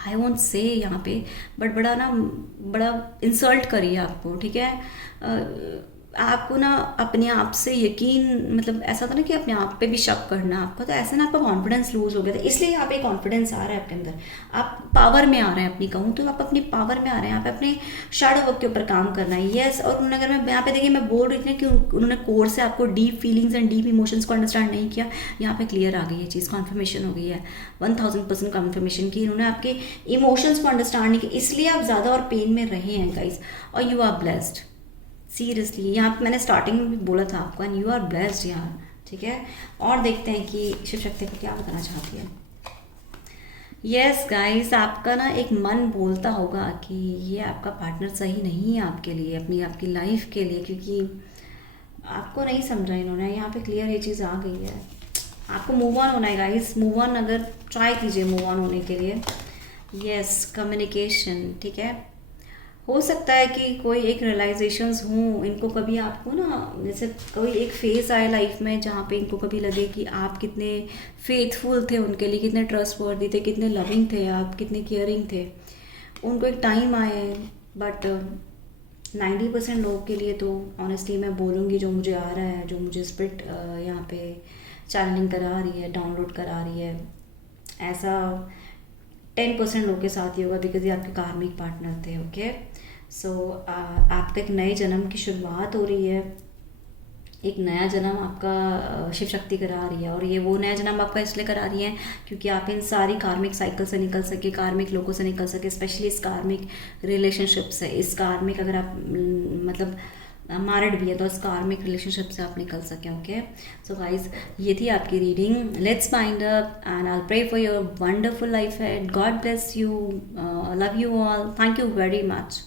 आई वॉन्ट से यहाँ पे, बट बड़ा इंसल्ट करिए आपको, ठीक है। आपको ना अपने आप से यकीन, मतलब ऐसा था ना कि अपने आप पे भी शक करना आपका, तो ऐसे ना आपका कॉन्फिडेंस लूज हो गया था, इसलिए यहाँ पे कॉन्फिडेंस आ रहा है आपके अंदर। आप पावर में आ रहे हैं अपनी, कहूँ तो आप अपनी पावर में आ रहे हैं। यहाँ पे अपने शैडो वर्क के ऊपर काम करना है। यस, और उन्होंने, अगर मैं यहाँ पे देखिए मैं बोल रही थी ना कि उन्होंने कोर से आपको deep feelings and deep emotions को अंडरस्टैंड नहीं किया, यहाँ पे क्लियर आ गई है चीज़, कॉन्फर्मेशन हो गई है 1000% कॉन्फर्मेशन की। इन्होंने आपके इमोशंस को अंडरस्टैंड नहीं किया, इसलिए आप ज़्यादा और पेन में रहे हैं गाइज, और यू आर ब्लेस्ड सीरियसली। यहाँ पे मैंने स्टार्टिंग में भी बोला था आपको, एंड यू आर ब्लेस्ड यार, ठीक है। और देखते हैं कि शिव शक्ति को क्या बताना चाहती है। यस गाइस, आपका ना एक मन बोलता होगा कि ये आपका पार्टनर सही नहीं है आपके लिए, आपकी लाइफ के लिए, क्योंकि आपको नहीं समझा इन्होंने। यहाँ पे क्लियर ये चीज़ आ गई है, आपको मूव ऑन होना है गाइस। मूव ऑन, अगर ट्राई कीजिए मूव ऑन होने के लिए। यस, कम्युनिकेशन, ठीक है। हो सकता है कि कोई एक रियलाइजेशंस हों इनको, कभी आपको ना जैसे कोई एक फेज आए लाइफ में जहाँ पे इनको कभी लगे कि आप कितने फेथफुल थे उनके लिए, कितने ट्रस्टवर्दी थे, कितने लविंग थे आप, कितने केयरिंग थे। उनको एक टाइम आए, बट 90% लोगों के लिए तो ऑनेस्टली मैं बोलूँगी, जो मुझे आ रहा है, जो मुझे स्पिरिट यहाँ पे चैनलिंग करा रही है, डाउनलोड करा रही है, ऐसा 10% लोग के साथ ही होगा, बिकॉज ये आपके कार्मिक पार्टनर थे। ओके, सो आपका एक नए जन्म की शुरुआत हो रही है, एक नया जन्म आपका शिव शक्ति करा रही है, और ये वो नया जन्म आपका इसलिए करा रही है क्योंकि आप इन सारी कार्मिक साइकिल से निकल सके, कार्मिक लोगों से निकल सके, स्पेशली इस कार्मिक रिलेशनशिप से, इस कार्मिक, अगर आप मतलब मैरिड भी है तो इस कार्मिक रिलेशनशिप से आप निकल सके। ओके, सो गाइज, ये थी आपकी रीडिंग। Let's wind up and I pray for your wonderful life है। God bless you, love you all, thank you very much.